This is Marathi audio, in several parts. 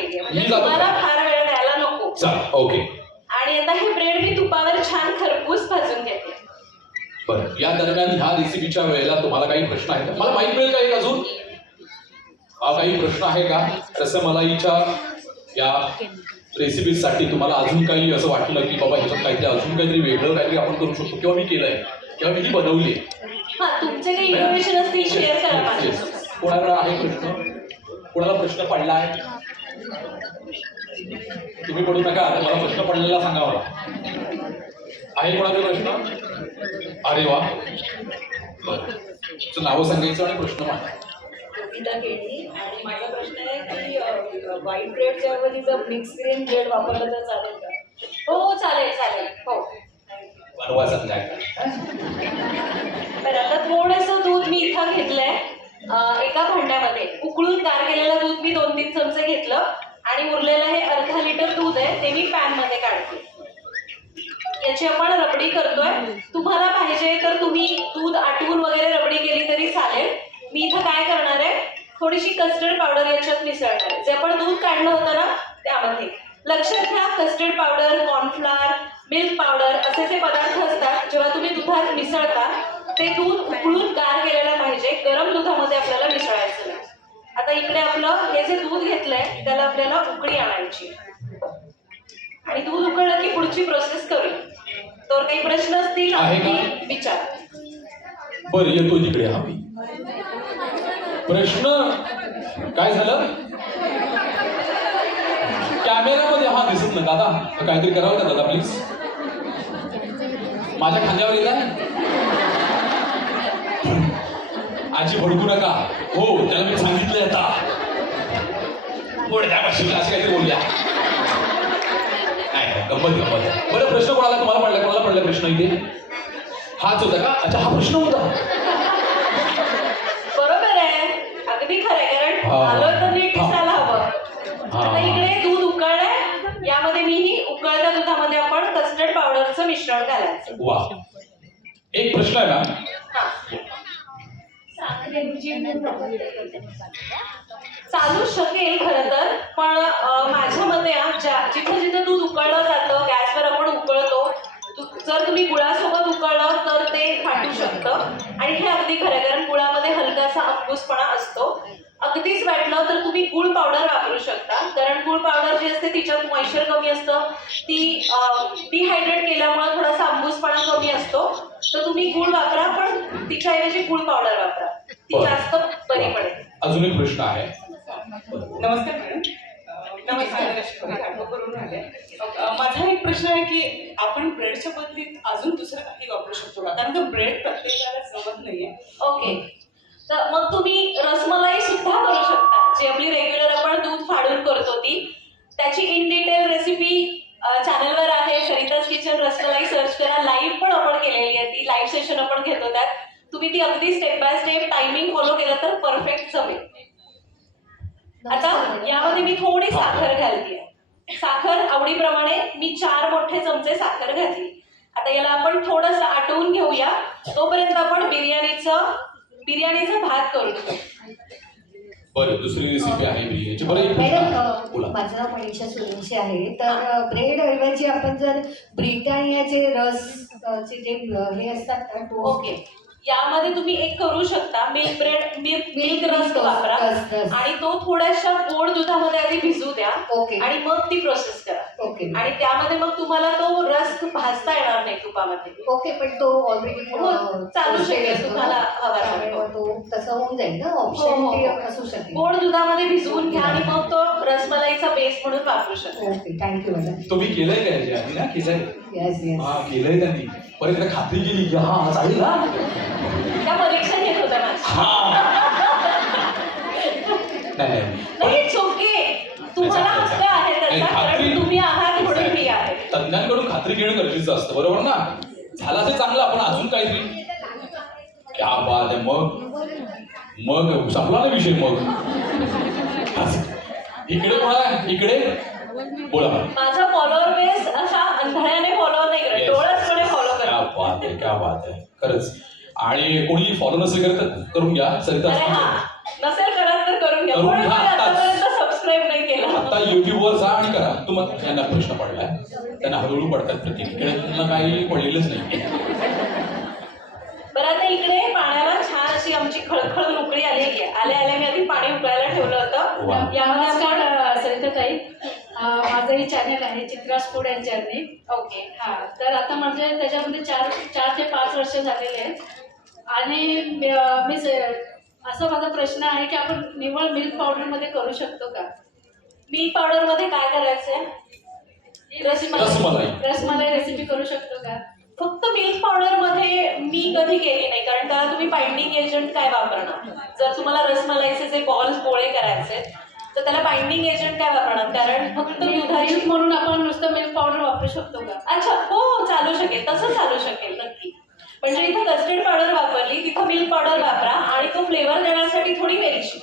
केली आहे, म्हणजे तुम्हाला फार वेळ द्यायला नको. ओके. आणि आता हे ब्रेड मी तुपावर छान खरपूस भाजून घेते. बरं, या दरम्यान ह्या रेसिपीच्या वेळेला तुम्हाला काही प्रश्न आहेत का? मला माहित मिळेल का एक अजून काही प्रश्न आहे का रसमलाईच्या या रेसिपीसाठी? तुम्हाला अजून काही असं वाटलं की बाबा ह्याच्यात काहीतरी अजून काहीतरी वेगळं काहीतरी आपण करू शकतो, किंवा मी केलंय किंवा मी ती बनवली? हा, तुमचे काही इन्फॉर्मेशन असतील शेअर करा माझ्यासोबत. कोणाकडे आहे प्रश्न? कोणाला प्रश्न पडला आहे? तुम्ही पडू नका, आता मला प्रश्न पडलेला सांगा मला. आहे कोणाकडे प्रश्न? अरे वा, बरं, नावं सांगायचं आणि प्रश्न मांडा. केली. आणि माझा प्रश्न आहे की व्हाईट ब्रेडच्या ऐवजी जर मिक्स ग्रेन ब्रेड वापरलं तर चालेल का? हो चालेल चालेल. हो, बनवा सांगाय. तर आता थोडंसं दूध मी इथं घेतलंय एका भांड्यामध्ये. उकळून गार केलेलं दूध मी 2-3 चमचे घेतलं आणि उरलेलं हे अर्धा लिटर दूध आहे ते मी पॅन मध्ये काढते. याची आपण रबडी करतोय. तुम्हाला पाहिजे तर तुम्ही दूध आटवून वगैरे रबडी केली तरी चालेल. मी इथं काय करणार आहे, थोडीशी कस्टर्ड पावडर याच्यात मिसळणार आहे. जे आपण दूध काढलं होतं ना त्यामध्ये. लक्षात घ्या, custard powder, cornflour, milk powder असे जे पदार्थ असतात जेव्हा तुम्ही दुधात मिसळता ते दूध उकळून गार केलेलं पाहिजे, गरम दुधामध्ये आपल्याला मिसळायचं नाही. आता इकडे आपलं हे जे दूध घेतलंय त्याला आपल्याला उकळी आणायची आणि दूध उकळलं की पुढची प्रोसेस करूया. तर काही प्रश्न असतील विचार. बरं, येतो तिकडे. हा प्रश्न काय झालं? कॅमेरामध्ये हा दिसत ना दादा, काहीतरी करावं का दादा प्लीज? माझ्या खांद्यावर येत आहे. आजी भडकू नका. हो, त्याला मी सांगितलंय आता. पुढे त्या अशी काहीतरी बोलल्या. नाही, गंमत. बरं, प्रश्न कोणाला तुम्हाला पडला? कोणाला पडला प्रश्न इथे? हाच होता का? अच्छा, हा प्रश्न होता. बरोबर आहे, अगदी खरं आहे. कारण आलं तर नीट दिसायला हवं. आता इकडे दूध उकळलंय, यामध्ये मीही उकळत्या दुधामध्ये आपण कस्टर्ड पावडरचं मिश्रण घालायचं. वा, एक प्रश्न आहे ना. चालू शकेल खरं तर, पण माझ्या मते जिथं जिथं दूध उकळलं जातं गॅसवर आपण उकळतो, जर तुम्ही गुळासोबत उकळलं तर ते फाटू शकतं. आणि हे अगदी खरं आहे, कारण गुळामध्ये हलकासा अंबूसपणा असतो. अगदीच वाटलं तर तुम्ही गुळ पावडर वापरू शकता, कारण गुळ पावडर जी असते तिच्यात मॉइश्चर कमी असतं. ती डिहायड्रेट केल्यामुळे थोडासा अंबूसपणा कमी असतो. तर तुम्ही गुळ वापरा, पण तिच्याऐवजी गुळ पावडर वापरा, ती जास्त बरी पडेल. अजून एक प्रश्न आहे. नमस्कार मॅडम. माझा एक प्रश्न आहे की आपण ब्रेडच्या बदलीत अजून दुसरं काही वापरू शकतो का? कारण का ब्रेड प्रत्येकाला जमत नाहीये. ओके, तर मग तुम्ही रसमलाई सुद्धा करू शकता, जी आपली रेग्युलर आपण दूध फाडून करतो ती. त्याची इन डिटेल रेसिपी चॅनलवर आहे, सरिताज किचन रसमलाई सर्च करा. लाईव्ह पण आपण केलेली आहे, ती लाईव्ह सेशन आपण घेतो त्यात. तुम्ही ती अगदी step by step timing follow केलं तर परफेक्ट जमेल. आता यामध्ये मी थोडी साखर घालते. साखर आवडीप्रमाणे मी 4 मोठे चमचे साखर घातली. आता याला आपण थोडंसं आटवून घेऊया, तोपर्यंत आपण बिर्याणीचा भात करू. बरं, दुसरी रेसिपी आहे बिर्याणीची. बरं, मॅडम, माझं नाव मनीषा सूर्यवंशी आहे. तर ब्रेड ऐवजी आपण जर ब्रिटानियाचे रसचे जे हे असतात ना, ओके, यामध्ये तुम्ही एक करू शकता, मिल्क रस वापरा आणि तो थोड्याशा गोड दुधामध्ये आधी भिजू द्या. ओके. आणि मग ती प्रोसेस करा. ओके. आणि त्यामध्ये मग तुम्हाला तो रस भाजता येणार नाही तुपामध्ये. ओके, पण तो ऑलरेडी चालू शकेल तुम्हाला हवा तो तसं होऊन जाईल ना, ऑप्शन असू शकेल. गोड दुधामध्ये भिजवून घ्या आणि मग तो रसमलाईचा बेस म्हणून वापरू शकता. Okay, thank you madam. तुम्ही केलंय काय याच्या आधी ना? केलंय? Yes yes. हा, केलंय त्यांनी. बरं, एकदा खात्री केली की हा चालेल ना. त्या परीक्षा घेत होत्या माझ्या. नाही, इट्स ओके, तुम्हाला हक्क आहे त्याचा, कारण तुम्ही आहात म्हणून मी आहे. तज्ञांकडून खात्री घेणं गरजेचं असतं, बरोबर ना? झाला ते चांगलं, आपण अजून काहीतरी. क्या बात आहे. मग संपला ना विषय. मग इकडे कोणा? इकडे बोला. माझा फॉलोअर बेस अशा अंधळ्याने फॉलो नाही करत, डोळ्याचपणे फॉलो करत. क्या बात आहे, क्या बात आहे, खरंच. आणि कोणी फॉलो नसेल करत करून घ्या. सरिता नसेल करत तर करून घ्या. सबस्क्राईब नाही केलं. आता युट्यूबवर जा आणि करा. तुम्हाला यांना प्रश्न पडलाय, त्यांना हळूहळू पडतात प्रत्येकीकडे, त्यांना काही पडलेलंच नाही. बरं आता इकडे पाण्याला छान अशी आमची खळखळ उकळी आलेली आहे. आल्या आल्या मी आधी पाणी उकळायला ठेवलं होतं. वा. यामध्ये आपण नमस्कार सरिताताई, माझंही चॅनल आहे Chitra's food and journey. Okay हा, तर आता म्हणजे त्याच्यामध्ये 4 ते 5 वर्ष झालेले आहेत. आणि असा माझा प्रश्न आहे की आपण निव्वळ मिल्क पावडरमध्ये करू शकतो का? मिल्क पावडर मध्ये काय करायचंय? रसमलाई. रसमलाई रेसिपी करू शकतो का? फक्त मिल्क पावडर मध्ये मी कधी केली नाही, कारण त्याला तुम्ही बाइंडिंग एजंट काय वापरणार? जर तुम्हाला रसमलाईचे जे बॉल्स गोळे करायचे तर त्याला बाइंडिंग एजंट काय वापरणार? कारण फक्त दुधाची. मिल्क म्हणून आपण नुसतं मिल्क पावडर वापरू शकतो का? अच्छा, हो चालू शकेल, तसं चालू शकेल नक्की. म्हणजे इथं कस्टर्ड पावडर वापरली, तिथं मिल्क पावडर वापरा आणि तो फ्लेवर देण्यासाठी थोडी वेलची.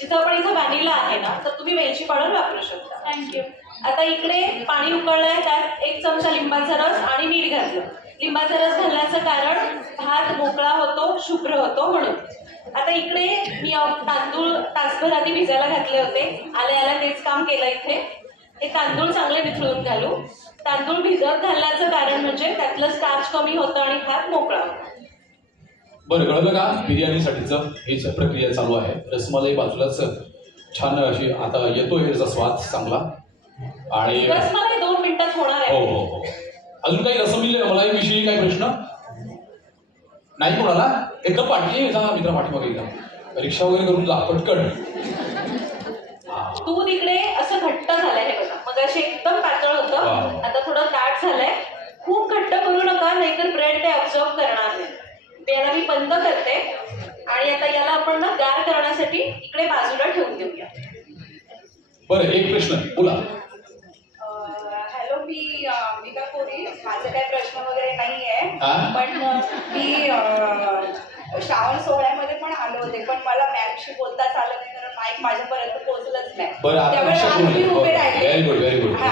जिथं आपण इथं व्हॅनिला आहे ना, तर तुम्ही वेलची पावडर वापरू शकता. थँक्यू. आता इकडे पाणी उकळलंय, त्यात 1 चमचा लिंबाचा रस आणि मीठ घातलं. लिंबाचा रस घालण्याचं कारण भात मोकळा होतो, शुभ्र होतो म्हणून. आता इकडे मी तांदूळ तासभर आधी भिजायला घातले होते. आल्या आल्या तेच काम केलं इथे. हे तांदूळ चांगले निथळून घालू. तांदूळ भिजत घालण्याचं कारण म्हणजे त्यातलं स्टार्च कमी होतं आणि भात मोकळा होतो. बरं, कळलं का? बिर्याणीसाठीचं हीच प्रक्रिया चालू आहे. रसमलाई बाजूलाच छान अशी आता येतोय याचा स्वाद चांगला. आणि रसमलाई 2 मिनिटात होणार हो आहे. हो हो. अजून काही रसमलाई विषयी काही प्रश्न नाही कोणाला? एकदम पाठी जा मित्रा, पाठीमागे एकदम रिक्षा वगैरे करून जा पटकन. दूध इकडे असं घट्ट झालंय हे बघा. मग अशी एकदम पातळ होतं, वाव. आता थोडं दाट झालंय. खूप घट्ट करू नका, नाहीतर ब्रेड ते ऑब्झर्व करणार नाही. याला मी बंद करते आणि आता याला आपण ना गार करण्यासाठी इकडे बाजूला ठेवून देऊया. बरं, एक प्रश्न बोला. हॅलो, मी अंबिका कोरी. माझे काही प्रश्न वगैरे नाही आहे, हा? पण मी श्रावण सोहळ्यामध्ये पण आले होते, पण मला मॅमशी बोलताच आलं नाही, कारण माईक माझ्यापर्यंत पोहोचलंच नाही. बरं, आता त्यामुळे आज मी उभे राहिले. Very good, very good. हा,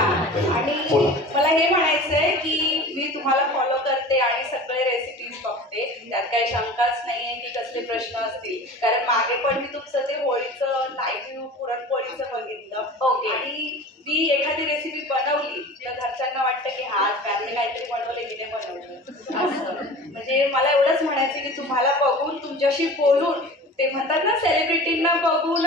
आणि बोला. मला हे म्हणायचंय की मी तुम्हाला फॉलो करते आणि सगळे रेसिपीज बघते, त्यात काही शंकाच नाहीये की कसले प्रश्न असतील, कारण मागे पण मी तुमचं ते होळीचं लाईव्ह पुरणपोळीचं बघितलं. ओके. आणि मी एखादी रेसिपी बनवली तर घरच्यांना वाटतं की हा मॅमने काहीतरी बनवले, तिने बनवलं असं. म्हणजे मला एवढंच म्हणायचं की तुम्हाला बघून, तुमच्याशी बोलून, ते म्हणतात ना सेलिब्रिटींना बघून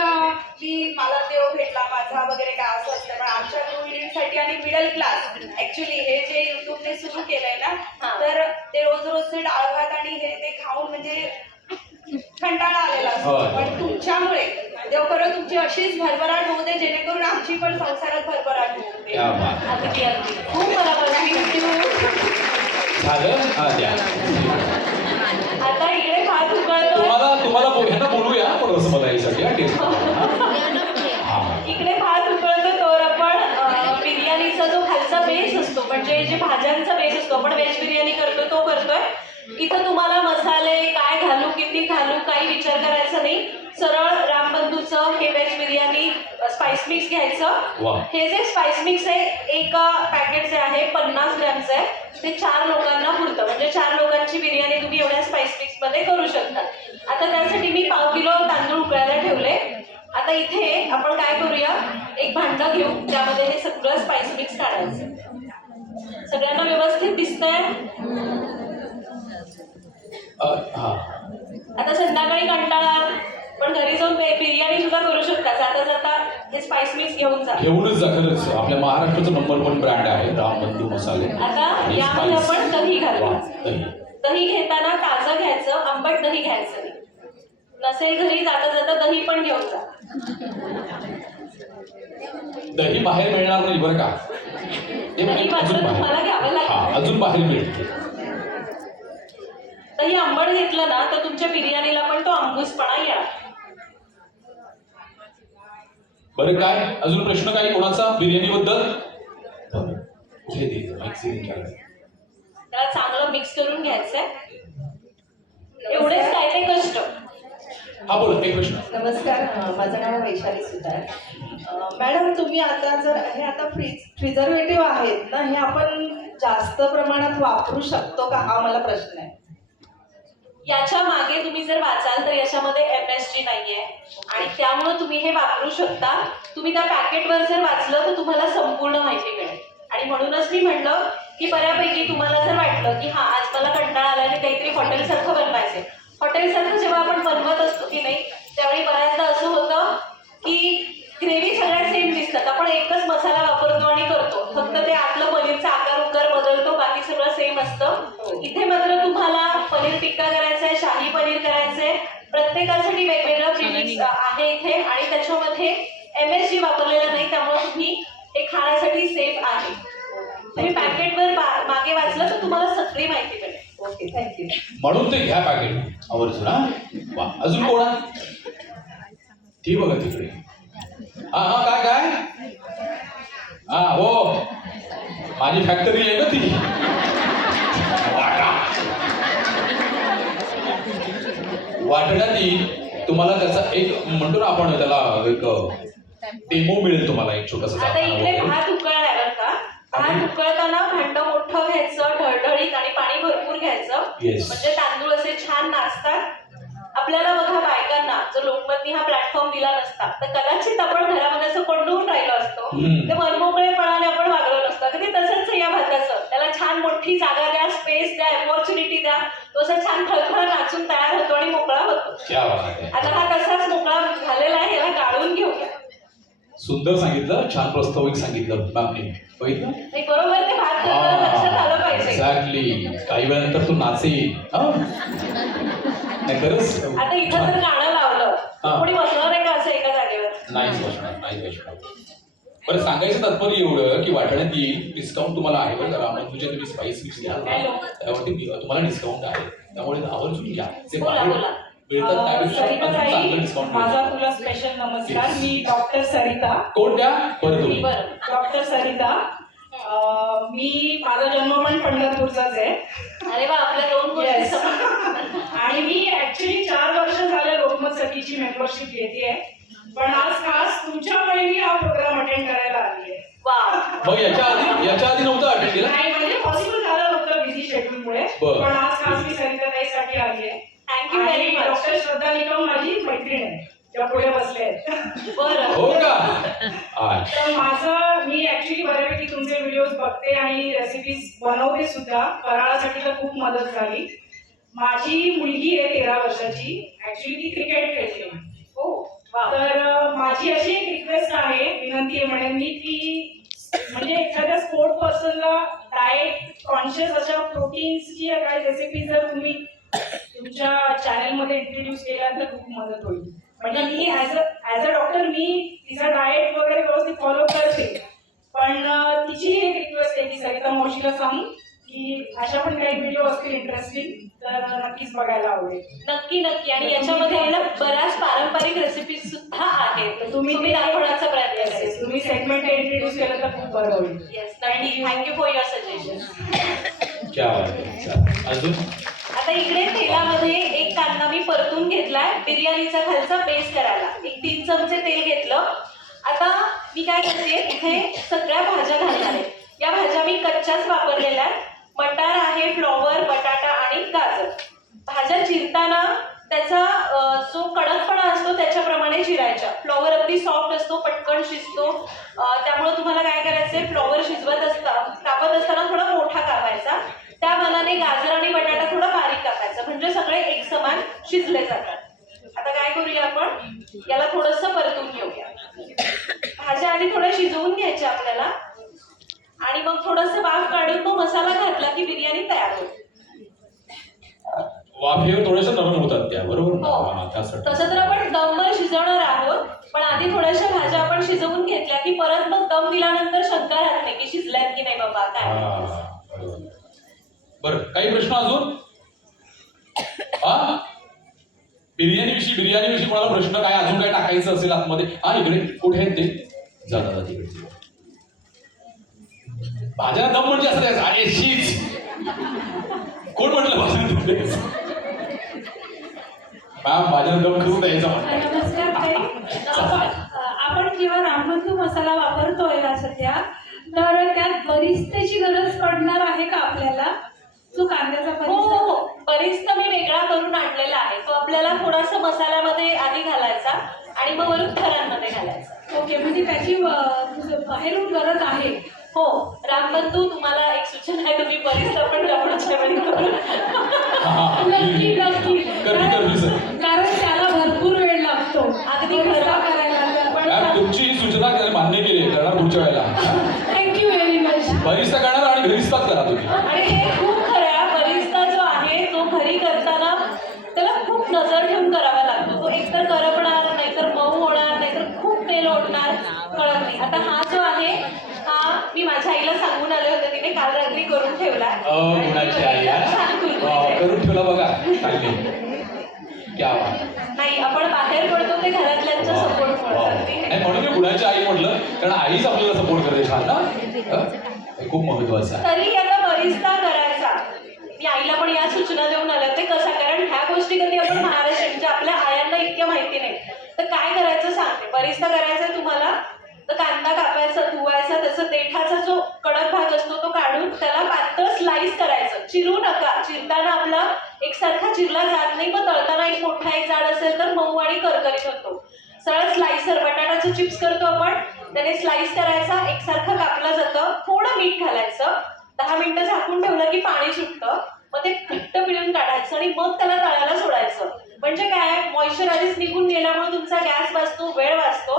की मला देव भेटला माझा वगैरे काय असं असतं, पण आमच्या गृहिणींसाठी आणि मिडल क्लास ऍक्च्युली हे जे युट्यूबने सुरू केलंय ना, तर ते रोज रोजचे डाळ भात आणि हे ते खाऊन म्हणजे कंटाळा आलेला असतो. होय. पण तुमच्यामुळे देव करो तुमची अशीच भरभराट होऊ दे, जेणेकरून आमची पण संसारात भरभराट होऊ दे. क्या बात. अगदी अगदी खूप मला झालं? हा, द्या. आता इकडे भात उकळतोय. ह्यांना बोलूया आपण रसमलाईसाठी. इकडे भात उकळतो तर आपण बिर्याणीचा जो खालचा बेस असतो, म्हणजे जे भाज्यांचा बेस असतो, आपण व्हेज बिर्याणी करतो तो करतोय. इथं तुम्हाला मसाले काय घालू, किती घालू, काही विचार करायचा नाही. सरळ रामबंधूचं हे व्हेज बिर्याणी स्पाइस मिक्स घ्यायचं. वा. हे जे स्पाइस मिक्स आहे, एक पॅकेट जे आहे 50 ग्रॅमचं आहे, ते 4 लोकांना पुरतं. म्हणजे 4 लोकांची बिर्याणी तुम्ही एवढ्या स्पाइस मिक्स मध्ये करू शकता. आता त्यासाठी मी 1/2 किलो तांदूळ उकळायला ठेवले. आता इथे आपण काय करूया, एक भांडं घेऊ, त्यामध्ये हे सगळं स्पाइस मिक्स काढायचं. सगळ्यांना व्यवस्थित दिसतंय? हा. आता संध्याकाळी कंटाळा, पण घरी जाऊन बिर्याणी सुद्धा करू शकता. जाता जाता हे स्पाइस मिक्स घेऊन जा. घेऊनच जा. खरंच आपल्या महाराष्ट्राचं नंबर 1 ब्रँड आहे रामबंधू मसाले. आता आणि यामध्ये spice. आपण दही घालू. वा, दही. दही घेताना ताजं घ्यायचं, आंबट दही घ्यायचं नाही. नसेल घरी, जाता जाता दही पण घेऊन जा. दही बाहेर मिळणार नाही बरं का? दही मात्र तुम्हाला घ्यावं लागेल. हा, अजून बाहेर मिळते. दही आंबट घेतलं ना तर तुमच्या बिर्याणीला पण तो आंबूसपणा येणार. बरं, काय अजून प्रश्न काही कोणाचा बिर्याणीबद्दल? कुठे दे? त्याला चांगलं मिक्स करून घ्यायचंय. एवढेच काय ते कष्ट. हा, बोला. एक प्रश्न. नमस्कार, माझं नाव वैशाली सुतार. मॅडम, तुम्ही आता जर हे आता प्रिझर्वेटिव्ह आहेत ना, हे आपण जास्त प्रमाणात वापरू शकतो का, हा मला प्रश्न आहे. याच्या मागे तुम्ही जर वाचाल तर याच्यामध्ये MSG नाहीये आणि त्यामुळे तुम्ही हे वापरू शकता. तुम्ही त्या पॅकेटवर जर वाचलं तर तुम्हाला संपूर्ण माहिती मिळेल. आणि म्हणूनच मी म्हणलं की बऱ्यापैकी तुम्हाला जर वाटलं की हा आज मला कंटाळा आला आणि काहीतरी हॉटेलसारखं बनवायचंय, हॉटेलसारखं जेव्हा आपण बनवत असतो की नाही त्यावेळी बऱ्याचदा असं होतं की ग्रेव्ही सगळ्या सेम दिसतात, आपण एकच मसाला वापरतो आणि करतो, फक्त ते आतलं पनीरचा आकार उकार बदलतो, बाकी सगळं सेम असतं. इथे मात्र तुम्हाला पनीर टिक्का करायचंय, शाही पनीर करायचंय, प्रत्येकासाठी वेगवेगळं प्रिमिक्स आहे इथे आणि त्याच्यामध्ये MSG वापरलेलं नाही, त्यामुळे तुम्ही हे खाण्यासाठी सेफ आहे. तुम्ही पॅकेटवर मागे वाचलं तर तुम्हाला सगळी माहिती मिळेल. Okay, thank you. म्हणून ते घ्या पॅकेट आवर्जून. हा वा, अजून कोण आहे? ती बघा तिकडे. हा हा, काय काय? हा हो, माझी फॅक्टरी आहे ना ती. वाटण्यात तुम्हाला त्याचा एक म्हणतो ना आपण त्याला एक डेमो मिळेल तुम्हाला एक छोटासा. आता इकडे भात उकळलाय बरं का. भात उकळताना भांड मोठं घ्यायचं, ढळढळीत आणि पाणी भरपूर घ्यायचं. Yes. म्हणजे तांदूळ असे छान नाचतात. आपल्याला बघा बायकांना जर लोकमतनी हा प्लॅटफॉर्म दिला नसता तर कदाचित आपण घरामध्ये असं कोंडून राहिलो असतो. ते मनमोकळेपणाने आपण वागलो नसतो. अगदी तसंच या भाताचं, त्याला छान मोठी जागा द्या, स्पेस द्या, अपॉर्च्युनिटी द्या, तो असा छान खळखळ नाचून तयार होतो आणि मोकळा होतो. आता हा तसाच मोकळा झालेला आहे, याला गाळून घेऊया. सुंदर सांगितलं, छान प्रास्ताविक सांगितलं मॅमने. बघितलं नाही बरोबर, ते भात करताना लक्षात आलं पाहिजे. एक्झॅक्टली. काही वेळानंतर तू नाचेल. नाही खरंच. आता इथं जर गाणं लावलं तर कोणी बसणार आहे का असं एका जागेवर? नाही बसणार, नाही बसणार. बरं, सांगायचं तात्पर्य एवढं की वाटण्यात येईल डिस्काउंट तुम्हाला आहे बरं का. म्हणजे तुम्ही स्पाइस मिक्स घ्याल ना त्यावरती तुम्हाला डिस्काउंट आहे, त्यामुळे आवर्जून घ्या. जे बोला, बाहेर बोला. मिळतात त्यापेक्षा अजून चांगलं सरिताताई, डिस्काउंट माझा तुला स्पेशल नमस्कार. मी डॉक्टर सरिता. कोणत्या बरं तुम्ही? बरं. डॉक्टर सरिता. माझा जन्म पण पंढरपूरचाच आहे. अरे वा, आपल्या दोन गोष्टी Yes. समान. आणि मी ऍक्च्युली 4 वर्ष झाले लोकमत सखीची मेंबरशिप घेते, पण आज खास तुमच्यामुळे मी हा प्रोग्राम अटेंड करायला आली आहे. वा. मग याच्या आधी नव्हतं अटेंड केलं? नाही, म्हणजे पॉसिबल झालं नव्हतं बिझी शेड्यूलमुळे, बरं. पण आज खास मी सरिताताईसाठी आली आहे. Thank you very much. डॉक्टर श्रद्धा निकम माझी मैत्रीण आहे, त्या पुढे बसले आहेत. बरं. हो का? तर मी ऍक्च्युली बऱ्यापैकी तुमचे व्हिडिओज बघते आणि रेसिपीज बनवते सुद्धा. फराळासाठी तर खूप मदत झाली. माझी मुलगी आहे 13 वर्षाची, ऍक्च्युली ती क्रिकेट खेळते. हो. वा. तर माझी अशी एक रिक्वेस्ट आहे, विनंती आहे म्हणेन मी, की म्हणजे एखाद्या स्पोर्ट पर्सनला डाएट कॉन्शियस अशा प्रोटीन्सची काही रेसिपी जर तुम्ही तुमच्या चॅनलमध्ये इंट्रोड्यूस केल्या तर खूप मदत होईल. म्हणजे मी ऍज अ डॉक्टर मी तिचा डाएट वगैरे व्यवस्थित फॉलो करते, पण तिची एक रिक्वेस्ट आहे की सरिता मावशीला सांग की अशा पण काही व्हिडिओ असतील इंटरेस्टिंग तर नक्कीच बघायला आवडेल. नक्की नक्की. आणि याच्यामध्ये आहे ना बऱ्याच पारंपरिक रेसिपीज सुद्धा आहेत, तर तुम्ही दाखवण्याचा प्रयत्न करेल. तुम्ही सेगमेंट इंट्रोड्यूस केलं तर खूप बरं होईल. येस, नक्की. Thank you for your suggestion. क्या बात आहे. अजून आता इकडे तेलामध्ये एक कांदा मी परतून घेतलाय बिर्याणीचा खालचा बेस करायला. एक 3 चमचे तेल घेतलं. आता मी काय करते, इथे सगळ्या भाज्या घालणार आहे. या भाज्या मी कच्च्याच वापरलेल्या आहेत. मटार आहे, फ्लॉवर, बटाटा आणि गाजर. भाज्या चिरताना त्याचा जो कडकपणा असतो त्याच्याप्रमाणे चिरायच्या. फ्लॉवर अगदी सॉफ्ट असतो, पटकन शिजतो, त्यामुळे तुम्हाला काय करायचंय, फ्लॉवर कापत असताना थोडा मोठा कापायचा. त्या मानाने गाजर आणि बटाटा थोडा बारीक कापायचा, म्हणजे सगळे एक समान शिजले जातात. आता काय करूया, आपण याला थोडंसं परतून घेऊया. भाज्या आधी थोड्या शिजवून घ्यायच्या आपल्याला आणि मग थोडंसं वाफ काढून मग मसाला घातला की बिर्याणी तयार होते. वाफेवर थोड्याशा नरम होतात त्या, बरोबर ना? हो. हा, त्यासाठी. तसं तर आपण दमवर शिजवणार आहोत, पण आधी थोड्याशा भाज्या आपण शिजवून घेतल्या की परत मग दम दिल्यानंतर शंका राहत नाही की शिजल्यात की नाही बाबा काय. हा, बरोबर. बरं, काही प्रश्न अजून? हा, बिर्याणीविषयी कोणाला प्रश्न काय, अजून काय टाकायचं असेल आतमध्ये? हा, इकडे कुठे आहेत ते? जा तिकडे. भाज्याला दम म्हणजे असं द्यायचं. अरे शीच, कोण म्हटलं भाज्याला दम द्यायचं? मॅम, भाज्याला दम करून द्यायचा म्हणतात. नमस्कार ताई. आपण जेव्हा रामबंधू मसाला वापरतोय ना सध्या, तर त्यात बरिस्तेची गरज पडणार आहे का आपल्याला? जो कांद्याचा हो हो बरिस्ता हो, बरिस्ता मी वेगळा करून आणलेला आहे. तो आपल्याला थोडासा मसाल्यामध्ये आधी घालायचा आणि मग वरून थरांमध्ये घालायचा. ओके, म्हणजे त्याची बाहेरून गरज आहे. हो रामबंधू, तुम्हाला एक सूचना आहे, तुम्ही बरिस्ता पण लवडच्या वेळी करू. नक्की नक्की. करते सर. कारण त्याला भरपूर वेळ लागतो अगदी बरिस्ता खरं. करायला. पण मॅम तुमची ही सूचना मान्य केली आहे, करणार पुढच्या वेळेला. Thank you very much. बरिस्ता करणार आणि घरीस्ताच करा तुम्ही. आणि हे खूप खरं आहे. बरिस्ता जो आहे तो घरी करताना त्याला खूप नजर ठेवून करावा लागतो. तो एकतर करपणार, नाहीतर मऊ होणार, नाहीतर खूप तेल ओढणार, कळत नाही. आता हा जो आहे हा मी माझ्या आईला सांगून आले होते, तिने काल रात्री करून ठेवला. गुणाची आई आहे. छान कुरकुरीत करून ठेवला बघा. चांगली. क्या बात. नाही, आपण बाहेर पडतो ते घरातल्यांचा सपोर्ट करते. नाही म्हणून मी गुणाची आई म्हटलं, कारण आईच आपल्याला सपोर्ट करते छान ना. हे खूप महत्वाचं आहे. तरी आता बरिस्ता करायचा, मी आईला पण या सूचना देऊन आले होते. कसा, कारण ह्या गोष्टी कधी आपण महाराष्ट्र म्हणजे आपल्या आयांना इतक्या माहिती नाही. तर काय करायचं सांगते. बरिस्ता करायचा तुम्हाला, तर कांदा कापायचा, धुवायचा, त्याचा देठाचा जो कडक भाग असतो तो काढून त्याला पातळ स्लाइस करायचं. चिरू नका. चिरताना आपला एकसारखा चिरला जात नाही, मग तळताना एक मोठा एक जाड असेल तर मऊ आणि करकरीत होतो. सरळ स्लाइसर, बटाटाचे चिप्स करतो आपण, त्याने स्लाइस करायचा, एकसारखं कापलं जातं. थोडं मीठ घालायचं, 10 मिनिटं झाकून ठेवलं की पाणी सुटतं. मग ते घट्ट पिळून काढायचं आणि मग त्याला तळायला सोडायचं. म्हणजे काय, मॉइश्चर आधीच निघून गेल्यामुळे तुमचा गॅस वाचतो, वेळ वाचतो,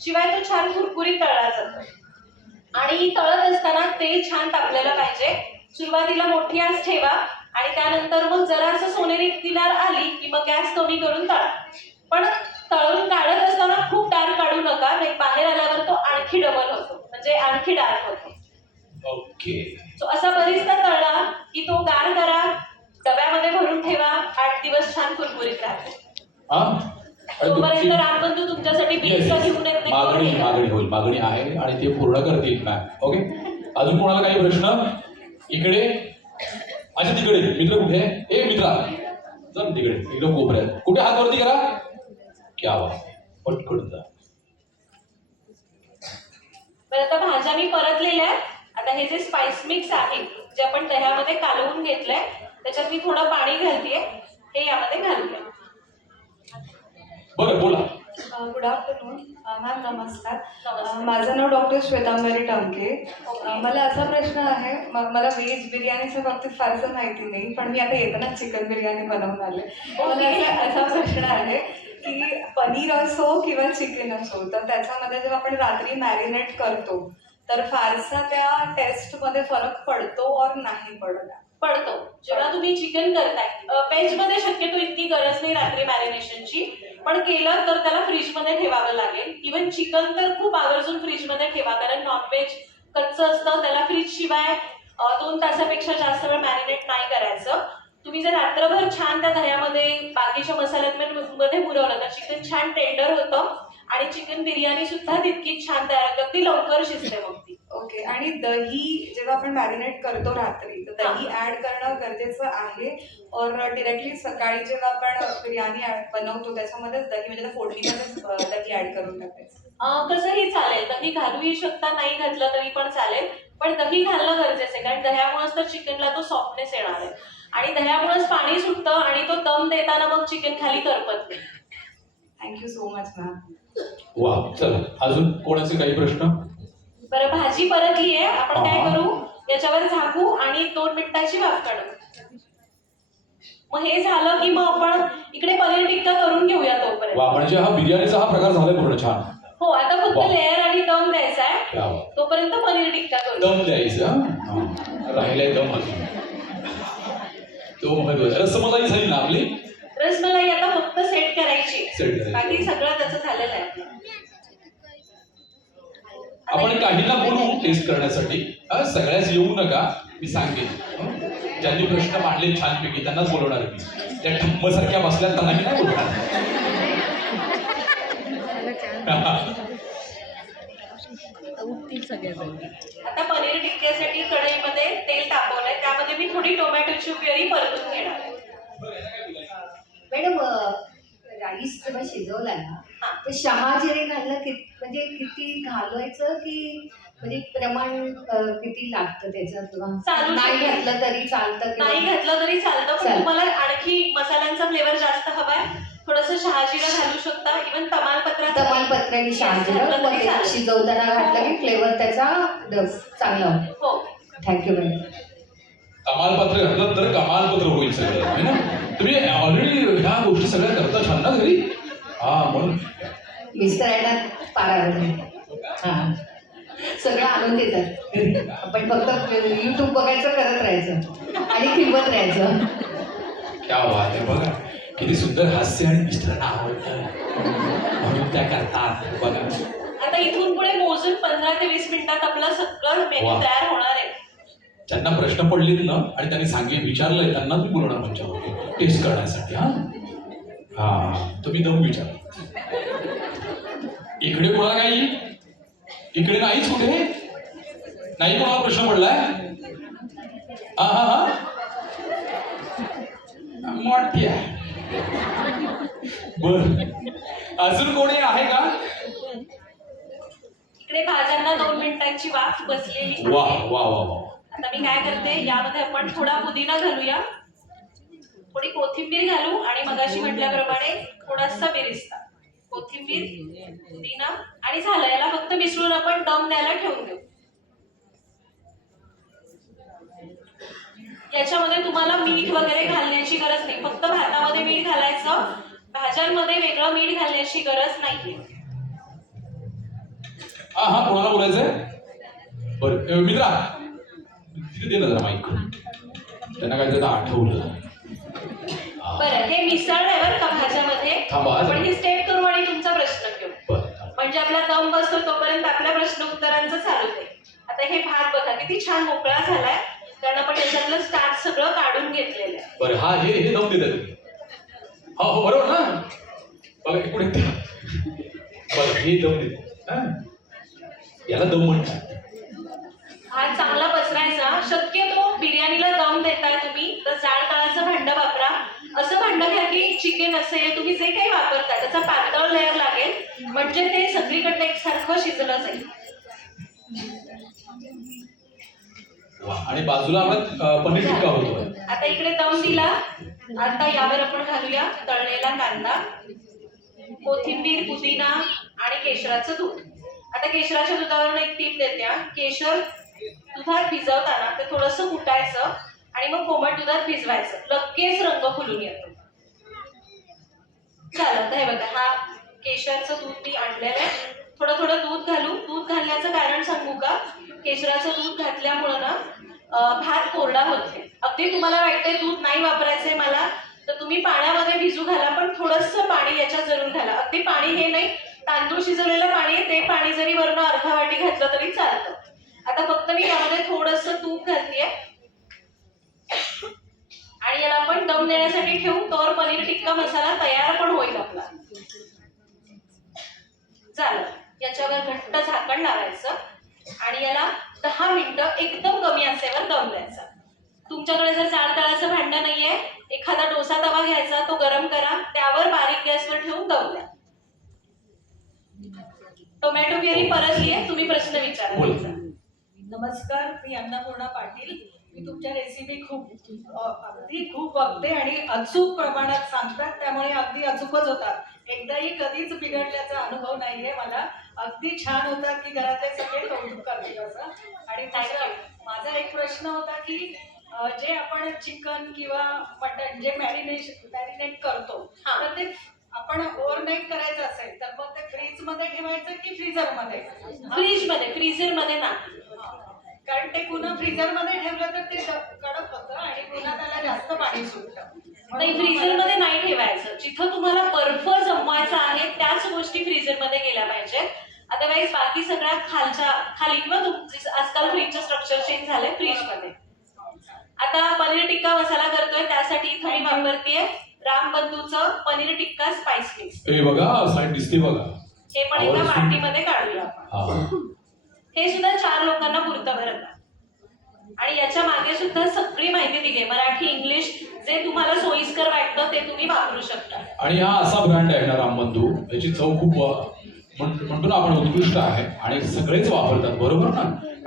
शिवाय तो छान कुरकुरीत तळला जातो. आणि तळत असताना तेल छान तापलेलं पाहिजे. सुरुवातीला मोठी आच ठेवा आणि त्यानंतर मग जरा असं सोनेरी किनार आली की मग गॅस कमी करून तळा. पण तळून काढत असताना खूप डार्क काढू नका, नाही बाहेर आल्यावर तो आणखी डबल होतो, म्हणजे आणखी डार्क होतो. ओके. सो असा बरिस्ता तळला की तो गार करा, डब्यामध्ये भरून ठेवा, 8 दिवस छान कुरकुरीत राहतो. तोपर्यंत रामबंधू तुमच्यासाठी पिझ्झा घेऊन येत नाही. मागणी होईल, मागणी आहे आणि ते पूर्ण करतील मॅम. ओके. अजून कोणाला काही प्रश्न? इकडे. अच्छा तिकडे मित्र कुठे? ए मित्रा जर तिकडे, इकडे कोपऱ्यात. कुठे हात वरती करा. क्या बात. पटकन जा. बरं, आता भाज्या मी परतलेल्या आहेत. आता हे जे स्पाइस मिक्स आहे जे आपण दह्यामध्ये कालवून घेतलंय, त्याच्यात मी थोडं पाणी घालतेय, हे यामध्ये घालूया. बरं बोला. गुड आफ्टरनून मॅम, नमस्कार. नमस्कार. माझं नाव डॉक्टर श्वेतांबरी टंके. मला असा प्रश्न आहे, मला व्हेज बिर्याणीच्या बाबतीत फारसं माहिती नाही, पण मी आता येताना चिकन बिर्याणी बनवून आले. मला असा प्रश्न आहे की पनीर असो किंवा चिकन असो, तर त्याच्यामध्ये जेव्हा आपण रात्री मॅरिनेट करतो तर फारसा त्या टेस्टमध्ये फरक पडतो और नाही पडतो. जेव्हा तुम्ही चिकन करताय, व्हेजमध्ये शक्यतो इतकी गरज नाही रात्री मॅरिनेशनची, पण केलं तर त्याला फ्रीजमध्ये ठेवावं लागेल. इव्हन चिकन तर खूप आवर्जून फ्रीजमध्ये ठेवा, कारण नॉनव्हेज कच्चं असतं, त्याला फ्रीज शिवाय 2 तासापेक्षा जास्त वेळ मॅरिनेट नाही करायचं. तुम्ही जर रात्रभर छान त्या दह्यामध्ये बाकीच्या मसाल्यांमध्ये मुरवलं तर चिकन छान टेंडर होतं आणि चिकन बिर्याणी सुद्धा तितकीच छान तयार होते, अगदी लवकर शिजते मग ती. ओके. आणि दही जेव्हा आपण मॅरिनेट करतो रात्री, तर दही ऍड करणं गरजेचं आहे और डिरेक्टली सकाळी जेव्हा आपण बिर्याणी बनवतो त्याच्यामध्येच दही, म्हणजे त्या फोडणीमध्येच दही ऍड करून टाकायचं? कसंही चालेल, दही घालूही शकता, नाही घातलं तरी पण चालेल, पण दही घालणं गरजेचं आहे, कारण दह्यामुळेच तर चिकनला तो सॉफ्टनेस येणार आहे आणि दह्यामुळेच पाणी सुटतं आणि तो दम देताना मग चिकन खाली करपत नाही. Thank you so much ma'am. वा. चला अजून कोणाचे काही प्रश्न? बरं, भाजी परतली आहे, आपण काय करू, याच्यावर झाकू आणि 2 मिनिटाची वाफ काढू. मग हे झालं की मग आपण इकडे पनीर टिक्का करून घेऊया तोपर्यंत. वा. म्हणजे हा बिर्याणीचा हा प्रकार झालाय पूर्ण छान. हो, आता फक्त वा. लेअर आणि दम द्यायचा आहे, क्या बात. तोपर्यंत पनीर टिक्का करू. दम द्यायचं. राहिलाय दम अजून, तो महत्वाचा. रसमलाई झाली ना आपली? रसमलाई आता फक्त सेट करायची, सेट करायची. बाकी सगळं त्याचं झालेलं आहे. आपण काहींना बोलू टेस्ट करण्यासाठी. सगळ्याच येऊ नका, मी सांगेन. ज्यांनी प्रश्न मांडले छानपैकी त्यांनाच बोलवणार मी. त्या ठम्मसारख्या बसल्यात त्यांना मी नाही बोलवणार. आता पनीर टिक्क्यासाठी कढईमध्ये तेल तापवलंय, त्यामध्ये मी थोडी टोमॅटोची प्युरी परतून घेणार आहे. मॅडम, राईस जेव्हा शिजवला ना, तर शहाजिरे घालणं म्हणजे किती घालवायचं की म्हणजे प्रमाण किती लागतं त्याचं किंवा चालू नाही शकेल. घातलं तरी चालतं किंवा नाही घातलं तरी चालतं, पण चालतं. तुम्हाला आणखी मसाल्यांचा फ्लेवर जास्त हवाय, थोडंसं शहाजिरं घालू शकता, इव्हन तमालपत्राचं तमालपत्र आणि शहाजिरं घातलं तरी मग ते चालेल. शिजवताना घातलं की फ्लेवर त्याचा चांगला होतो. हो. Thank you madam. कमालपत्र घातलं तर कमालपत्र होईल सगळं है ना. तुम्ही ऑलरेडी ह्या गोष्टी सगळ्या करता छान ना घरी. हा म्हणून मिस्टर यांना फार आवडतं. हां सगळं आणून देतात. आपण फक्त युट्यूब बघायचं, करत राहायचं आणि किंमत राहायचं. क्या बात आहे. बघा किती सुंदर हास्य आणि मिस्टरांना आवडतं म्हणून त्या करतात. बघा आता इथून पुढे मोजून 15 ते 20 मिनिटात आपलं सगळं मेनू वा. तयार होणार आहे. ज्यांना प्रश्न पडलेत ना आणि त्यांनी विचारलंय त्यांना मी बोलणार मंचावरती टेस्ट करण्यासाठी. हा तुम्ही दम विचार. इकडे कोणा काही इकडे नाहीच कुठे नाही कोणाला प्रश्न पडलाय. हा हा हा मोठी आहे. बर अजून कोणी आहे का? इकडे भाज्यांना 2 मिनिटांची वाफ बसलेली वा आहे. वा वा वा. आता मी काय करते, यामध्ये आपण थोडा पुदिना घालूया, थोडी कोथिंबीर घालू आणि मगाशी म्हटल्याप्रमाणे थोडासा बेरिस्ता, कोथिंबीर, पुदिना आणि झालं. याला फक्त मिसळून आपण दम द्यायला ठेवून देऊ. याच्यामध्ये तुम्हाला मीठ वगैरे घालण्याची गरज नाही, फक्त भातामध्ये मीठ घालायचं, भाज्यांमध्ये वेगळं मीठ घालण्याची गरज नाहीये. हा हा कोणाला बोलायचंय? बरं मित्रा तिथे दे ना जरा माईक. त्यांना काहीतरी आठवलं. बरं, हे मिसळल्यावर का भाज्यामध्ये थांबा. आपण ही स्टेप करू आणि तुमचा प्रश्न घेऊ, बरं म्हणजे आपला दम बसतो तोपर्यंत आपल्या प्रश्न उत्तरांचं चालू आहे. आता हे भात बघा किती छान मोकळा झालाय, कारण आपण याच्यातलं स्टार्च सगळं काढून घेतलेलं आहे. बरं हा हे दम देतात तुम्ही. हो हो बरोबर ना. बघा इकडे बरं हे दम देतात. याला दम म्हणतात. भात चांगला पसरायचा. शक्यतो बिर्याणीला दम देताय तुम्ही तर जाड तळाचं भांडं वापरा. असं भांडं घ्या की चिकन असेल, तुम्ही जे काही वापरता त्याचा पातळ लेअर लागेल, म्हणजे ते सगळीकडे एकसारखं शिजलं जाईल. वा. आणि बाजूला आपण पनीर टिक्का होतो. आता इकडे दम दिला. आता यावर आपण घालूया तळलेला कांदा, कोथिंबीर, पुदिना आणि केशराचं दूध. आता केशराच्या दुधावरून एक टीप देते. केशर दुधात भिजवताना ते थोडंसं कुटायचं आणि मग कोमट दुधात भिजवायचं, लगेच रंग फुलून येतो. झालं. हे बघा, हा केशरचं दूध मी आणलेलं आहे. थोडं थोडं दूध घालू. दूध घालण्याचं कारण सांगू का? केशराचं दूध घातल्यामुळं ना भात कोरडा होत नाही. अगदी तुम्हाला वाटतंय दूध नाही वापरायचंय मला, तर तुम्ही पाण्यामध्ये भिजू घाला, पण थोडंसं पाणी याच्यात जरूर घाला. अगदी पाणी हे नाही, तांदूळ शिजवलेलं पाणी आहे ते पाणी जरी वरून अर्धा वाटी घातलं तरी चालतं. आता फक्त मी यामध्ये थोडंसं तूप घालतेय आणि याला आपण दम देण्यासाठी ठेवू. तोवर पनीर टिक्का मसाला तयार पण होईल आपला. झालं. याच्यावर घट्ट झाकण लावायचं आणि याला 10 मिनिटं एकदम कमी आचेवर दम द्यायचा. तुमच्याकडे जर जाड तळाचं भांडं नाहीये, एखादा डोसा तवा घ्यायचा, तो गरम करा, त्यावर बारीक गॅसवर ठेवून दम द्या. टोमॅटो प्युरी परतली आहे, तुम्ही प्रश्न विचारा. नमस्कार, मी अन्नपूर्णा पाटील. मी तुमच्या रेसिपी खूप बघते आणि अचूक प्रमाणात सांगतात, त्यामुळे अगदी अचूकच होतात. एकदाही कधीच बिघडल्याचा अनुभव नाहीये मला. अगदी छान होतात की घरातले सगळे कौतुक करतील असं. आणि माझा एक प्रश्न होता की जे आपण चिकन किंवा मटन जे मॅरिनेट करतो, तर ते आपण ओव्हरनाईट करायचं असेल तर मग ते फ्रीज मध्ये ठेवायचं की फ्रीझर मध्ये? फ्रीझर मध्ये ना, कारण ते पुन्हा फ्रीझर मध्ये ठेवलं तर ते कडक होतं आणि पुन्हा त्याला जास्त पाणी सुटतं. नाही, फ्रीझर मध्ये नाही ठेवायचं. जिथं तुम्हाला बर्फ जमवायचा आहे त्याच गोष्टी फ्रीझर मध्ये गेल्या पाहिजेत. अदरवाईज बाकी सगळ्या खाली किंवा आजकाल फ्रीजचं स्ट्रक्चर चेंज झालंय फ्रीज मध्ये. आता पनीर टिक्का मसाला करतोय, त्यासाठी इथं मी वापरतेय रामबंधूचं पनीर टिक्का स्पाइस मिक्स. हे बघा साईड दिसते बघा. हे पण एका वाटीमध्ये काढूया आपण. हे सुद्धा 4 लोकांना पुरतं बरं का. आणि याच्या मागे सुद्धा सगळी माहिती दिली, मराठी, इंग्लिश, जे तुम्हाला सोयीस्कर वाटतं ते तुम्ही वापरू शकता. आणि हा असा ब्रँड आहे ना रामबंधू, याची चव खूप म्हणतो ना आपण उत्कृष्ट आहे आणि सगळेच वापरतात, बरोबर ना.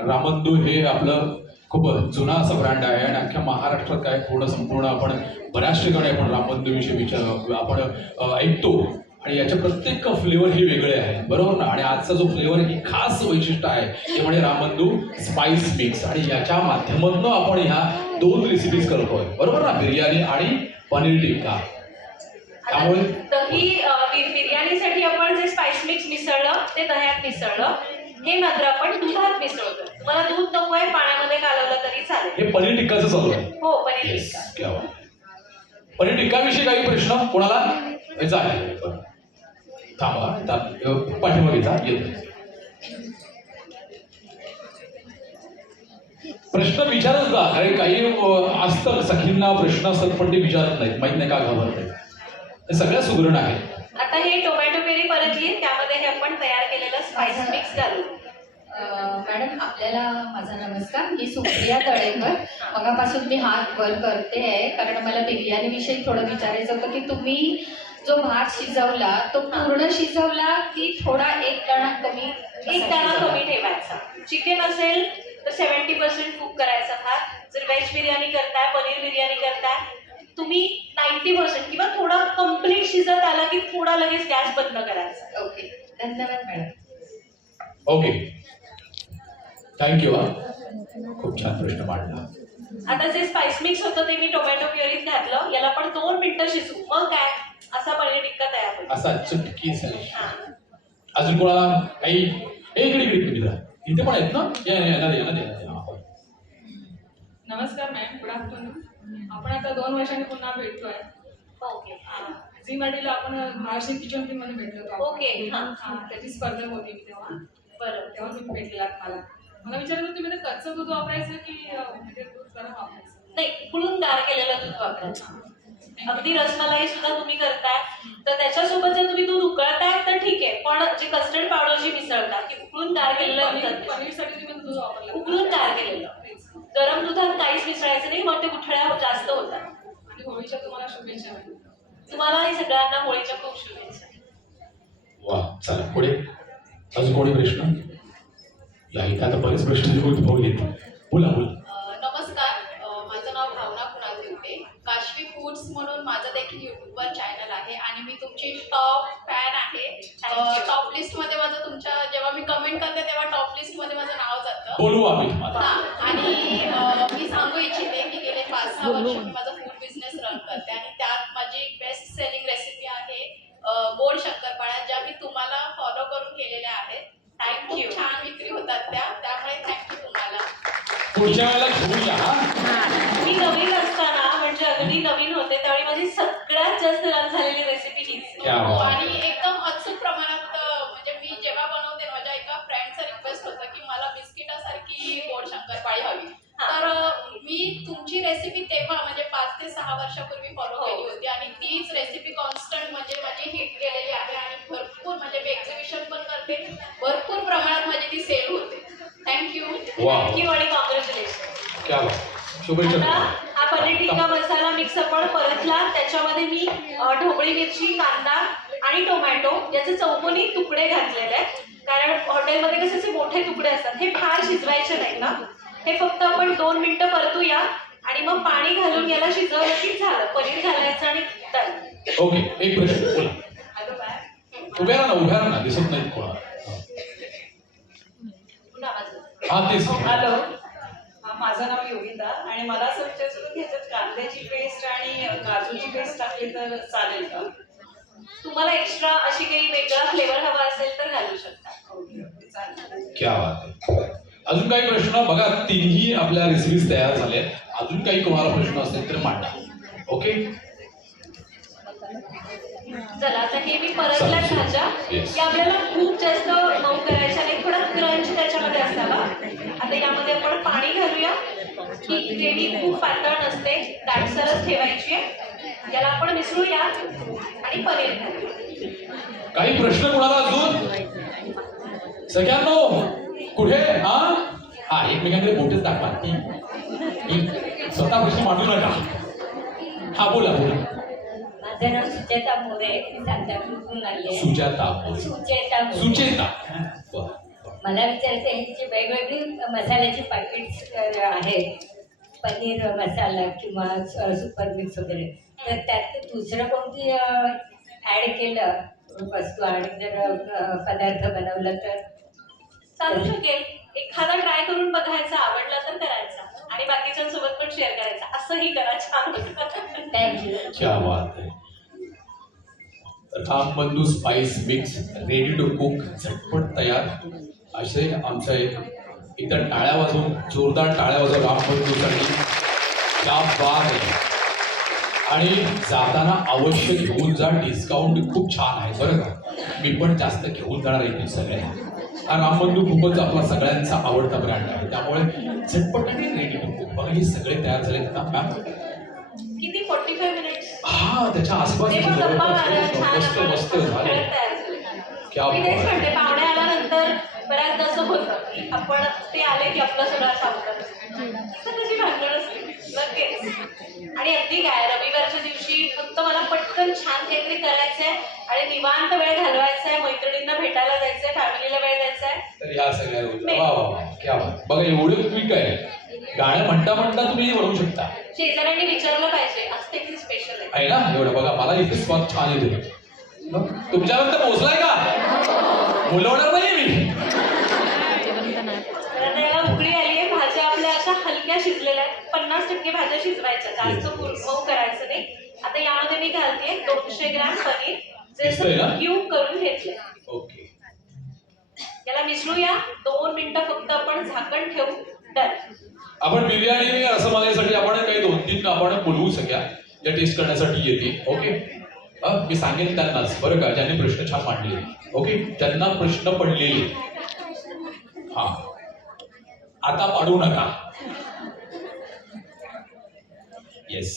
रामबंधू हे आपलं खूप जुना असा ब्रँड आहे आणि अख्ख्या महाराष्ट्रात काय संपूर्ण आपण बऱ्याच ठिकाणी आपण रामबंधू विषयी आपण ऐकतो आणि याचे प्रत्येक फ्लेवर हे वेगळे आहे, बरोबर ना. आणि आजचा जो फ्लेवर ही खास वैशिष्ट्य आहे ते म्हणजे रामबंधू स्पाइस मिक्स, आणि याच्या माध्यमातून आपण ह्या 2 रेसिपीज करतोय, बरोबर ना, बिर्याणी आणि पनीर टिक्का. त्यामुळे बिर्याणीसाठी आपण जे स्पाइस मिक्स मिसळलं ते दह्यात मिसळलं, हे मात्र आपण दुधात मिसळतो. तुम्हाला दूध नको आहे, पाण्यामध्ये कालवलं तरी चालेल. हे पनीर टिक्काचं चालू आहे. हो, पनीर येस, टिक्का. क्या बात आहे. पनीर टिक्काविषयी काही प्रश्न कोणाला? याचा आहे थांबा, पाठीमागे जा, येतो. प्रश्न विचारच का? अरे काही असतं सखींना प्रश्न असतात पण ते विचारत नाहीत, माहित नाही का घाबरत नाही. हे सगळ्या सुगरण आहे. आता हे टोमॅटो प्युरी परतली, त्यामध्ये हे आपण तयार केलेलं स्पाइस मिक्स घालू. मॅडम आपल्याला माझा नमस्कार, मी सुप्रिया तळेकर. मगापासून मी हात वर करते आहे कारण मला बिर्याणीविषयी थोडं विचारायचं होतं की तुम्ही जो भात शिजवला तो पूर्ण शिजवला की थोडा एक दाणा कमी? एक दाणा कमी ठेवायचा. चिकन असेल तर 70% कुक करायचा भात. जर व्हेज बिर्याणी करताय, पनीर बिर्याणी करताय, तुम्ही 90% किंवा थोडा कम्प्लीट शिजत आला की थोडा लगेच गॅस बंद करायचा. ओके, धन्यवाद मॅडम. Okay, thank you. खूप छान प्रश्न मांडला. आता जे स्पाइस मिक्स होतं ते मी टोमॅटो प्युरीत घातलं, याला पण 2 मिनिटं शिजू, मग काय असा पनीर टिक्का तयार होतो. असा चुटकी झाली. हा. अजून कोणाला काही? इकडे इथे पण आहेत ना, या. नमस्कार मॅम, गुड आफ्टरनून. आपण आता 2 वर्षांनी पुन्हा भेटतोय. ओके. झी मराठीला आपण महाराष्ट्र किचन किंग मध्ये भेटलो होतो. ओके. त्याची स्पर्धा होती मी तेव्हा. बरं. तेव्हा तुम्ही भेटलेलात मला विचारायचं होतं, तुम्ही कच्चं दूध वापरायचं की म्हणजे दूध गरम वापरायचं? नाही, उकळून गार केलेलं दूध वापरायचं. अगदी रसमलाई सुद्धा तुम्ही करताय तर त्याच्यासोबत जर तुम्ही दूध उकळताय तर ठीक आहे, पण जे कस्टर्ड पावडर जी मिसळता की उकळून गार केलेलं दूध, पनीरसाठी तुम्ही दूध वापरलं? उकळून गार केलेलं. गरम दुधात काहीच मिसळायचं नाही, मग ते गुठळ्या जास्त होतात. आणि होळीच्या तुम्हाला शुभेच्छा मॅडम. तुम्हालाही सगळ्यांना होळीच्या खूप शुभेच्छा. वा, चला पुढे. अजून कोणी प्रश्न? या इथं आता बरेच प्रश्न उद्भवलेत. बोला. नमस्कार, माझं नाव भावना कुणाल देवटे. काशवी फूड्स म्हणून माझं देखील यूट्यूबवर चॅनल आहे आणि मी तुमची टॉप फॅन आहे. टॉप लिस्टमध्ये माझं जेव्हा मी कमेंट करते तेव्हा टॉप लिस्टमध्ये माझं नाव जातं. बोलू आम्ही तुम्हाला. आणि मी सांगू इच्छिते की गेले 5-6 वर्ष मी माझा फूड बिझनेस रन करते आणि त्यात माझी बेस्ट सेलिंग रेसिपी आहे गोड शंकरपाळ्या, ज्या मी तुम्हाला फॉलो करून केलेल्या आहेत. थँक्यू. छान विक्री होतात त्यामुळे थँक्यू तुम्हाला. पुढच्या वेळेला घेऊया. मी नवीन असताना म्हणजे अगदी नवीन होते त्यावेळी माझी सगळ्यात जास्त रन झालेली रेसिपी हीच. आणि एकदम अचूक प्रमाणात म्हणजे मी जेव्हा बनवते माझ्या एका फ्रेंडचा रिक्वेस्ट होता की मला बिस्किटासारखी गोड शंकरपाळी हवी, तर मी तुमची रेसिपी तेव्हा म्हणजे 5 ते 6 वर्षापूर्वी फॉलो केली होती आणि तीच रेसिपी कॉन्स्टंट म्हणजे माझी हिट केलेली आहे आणि भरपूर म्हणजे मी एक्झिबिशन पण करते, भरपूर प्रमाणात माझी ती सेल होते. थँक्यू. थँक्यू आणि कॉंग्रॅच्युलेशन. क्या बात. शुभेच्छा. आता हा पनीर टिक्का मसाला मिक्स आपण परतला, त्याच्यामध्ये मी ढोबळी मिरची, कांदा आणि टोमॅटो याचे चौकोनी तुकडे घातलेले आहेत. कारण हॉटेलमध्ये कसे मोठे तुकडे असतात, हे फार शिजवायचे नाही ना, हे फक्त आपण 2 मिनिटं परतूया आणि मग पाणी घालून याला शिजवलं की झालं. पनीर घालायचं आणि तळ. ओके, एक प्रश्न बोला. उभ्या राहा ना, दिसत नाहीत कोणा. हा, तेच. हॅलो, माझं नाव योगिता आणि मला असं विचारायचं होतं की ह्याच्यात कांद्याची पेस्ट आणि काजूची पेस्ट टाकली तर चालेल का? तुम्हाला एक्स्ट्रा अशी काही वेगळा फ्लेवर हवा असेल तर घालू शकता. चालेल. क्या बात आहे. अजून काही प्रश्न? बघा, 3ही आपल्या रेसिपीज तयार झाल्या. अजून काही तुम्हाला प्रश्न असेल तर मांडा. ओके, चला आता हे मी परतल्यात भाज्या की आपल्याला खूप जास्त मऊ करायच्या नाही, थोडा क्रंच त्याच्यामध्ये असावा. आता यामध्ये आपण पाणी घालूया. ही ग्रेव्ही खूप पातळ नसते, दाटसरच ठेवायची आहे. याला आपण मिसळूया आणि पनीर घालूया. काही प्रश्न कोणाला अजून? सगळ्यांनो कुठे? हा, एकमेकांकडे बोटच दाखवा. स्वतः प्रश्न मांडू नका. हा, बोला. माझं नाव सुचेता मोरे, मी सांताक्रूजहून आली आहे. सुजाता मोरे. सुचेता मोरे. सुचेता. बरं. मला विचारायचं आहे की वेगवेगळी मसाल्याची पाकिट्स आहेत, पनीर मसाला किंवा सुपर मिक्स वगैरे, तर त्यात दुसरं कोणती ॲड केलं वस्तू आणि जर पदार्थ बनवलं तर चालू शकेल. एखादा ट्राय करून बघायचा, आवडला तर करायचा आणि बाकीच्यांसोबत पण शेअर करायचा. असंही करा, छान होतं. थँक्यू. क्या बात है. Rambandhu spice mix ready to cook, झटपट तयार. असे आमचं इतर टाळ्या वाजवून, जोरदार टाळ्या वाजवून रामबंधूसाठी. क्या बात आहे. आणि जाताना अवश्य घेऊन जा, डिस्काउंट खूप छान आहे बरं का. मी पण जास्त घेऊन जाणार आहे सगळ्या. हा रामबंधू खूपच आपला सगळ्यांचा आवडता ब्रँड आहे, त्यामुळे झटपट आणि रेडी टू कुक. बघा हे सगळे तयार झालेत ना मॅम. किती 45 मिनिट्स हा त्याच्या आसपास ते पण गप्पा मारा, छान मस्त आपण मस्त झाले. खेळत तयार झाले. क्या मी तेच बात. म्हणते, पाहुणे आल्यानंतर बऱ्याचदा असं होतं की आपण ते आले की आपलं सगळं सांगतात. तशी भांडण असते नक्कीच. आणि अगदी काय, रविवारच्या दिवशी फक्त मला पटकन छान काहीतरी करायचंय आणि निवांत वेळ घालवायचा आहे, मैत्रिणींना भेटायला जायचंय, फॅमिलीला वेळ द्यायचा आहे. तर या सगळ्या गोष्टी वा वा वा, क्या बात. बघा एवढं क्विक आहे. गाणं म्हणता म्हणता तुम्ही म्हणू शकता. शेजाऱ्यांनी विचारलं पाहिजे, आज काहीतरी स्पेशल आहे. आहे ना. एवढं बघा, मला इथे स्पॉट छान येते. तुमच्यानंतर पोहोचलाय का? बोलवणार नाही मी. तर आता याला उकळी आली आहे. भाज्या आपल्या अशा हलक्या शिजलेल्या आहेत. 50% भाज्या शिजवायच्या, जास्त मऊ करायचं नाही. आता यामध्ये मी घालते 200 ग्रॅम पनीर, जे दिसतंय ना? क्यूब करून घेतले. ओके. याला मिसळूया. 2 मिनिटं फक्त आपण झाकण ठेवू. डन. आपण बिर्याणी रसमलाईसाठी आपण काही 2-3 आपण बोलवू सगळ्या या टेस्ट करण्यासाठी येते. ओके. मी सांगेन त्यांनाच बरं का, ज्यांनी प्रश्न छान मांडले. ओके, ज्यांना प्रश्न पडलेले. हा आता पाडू नका. येस.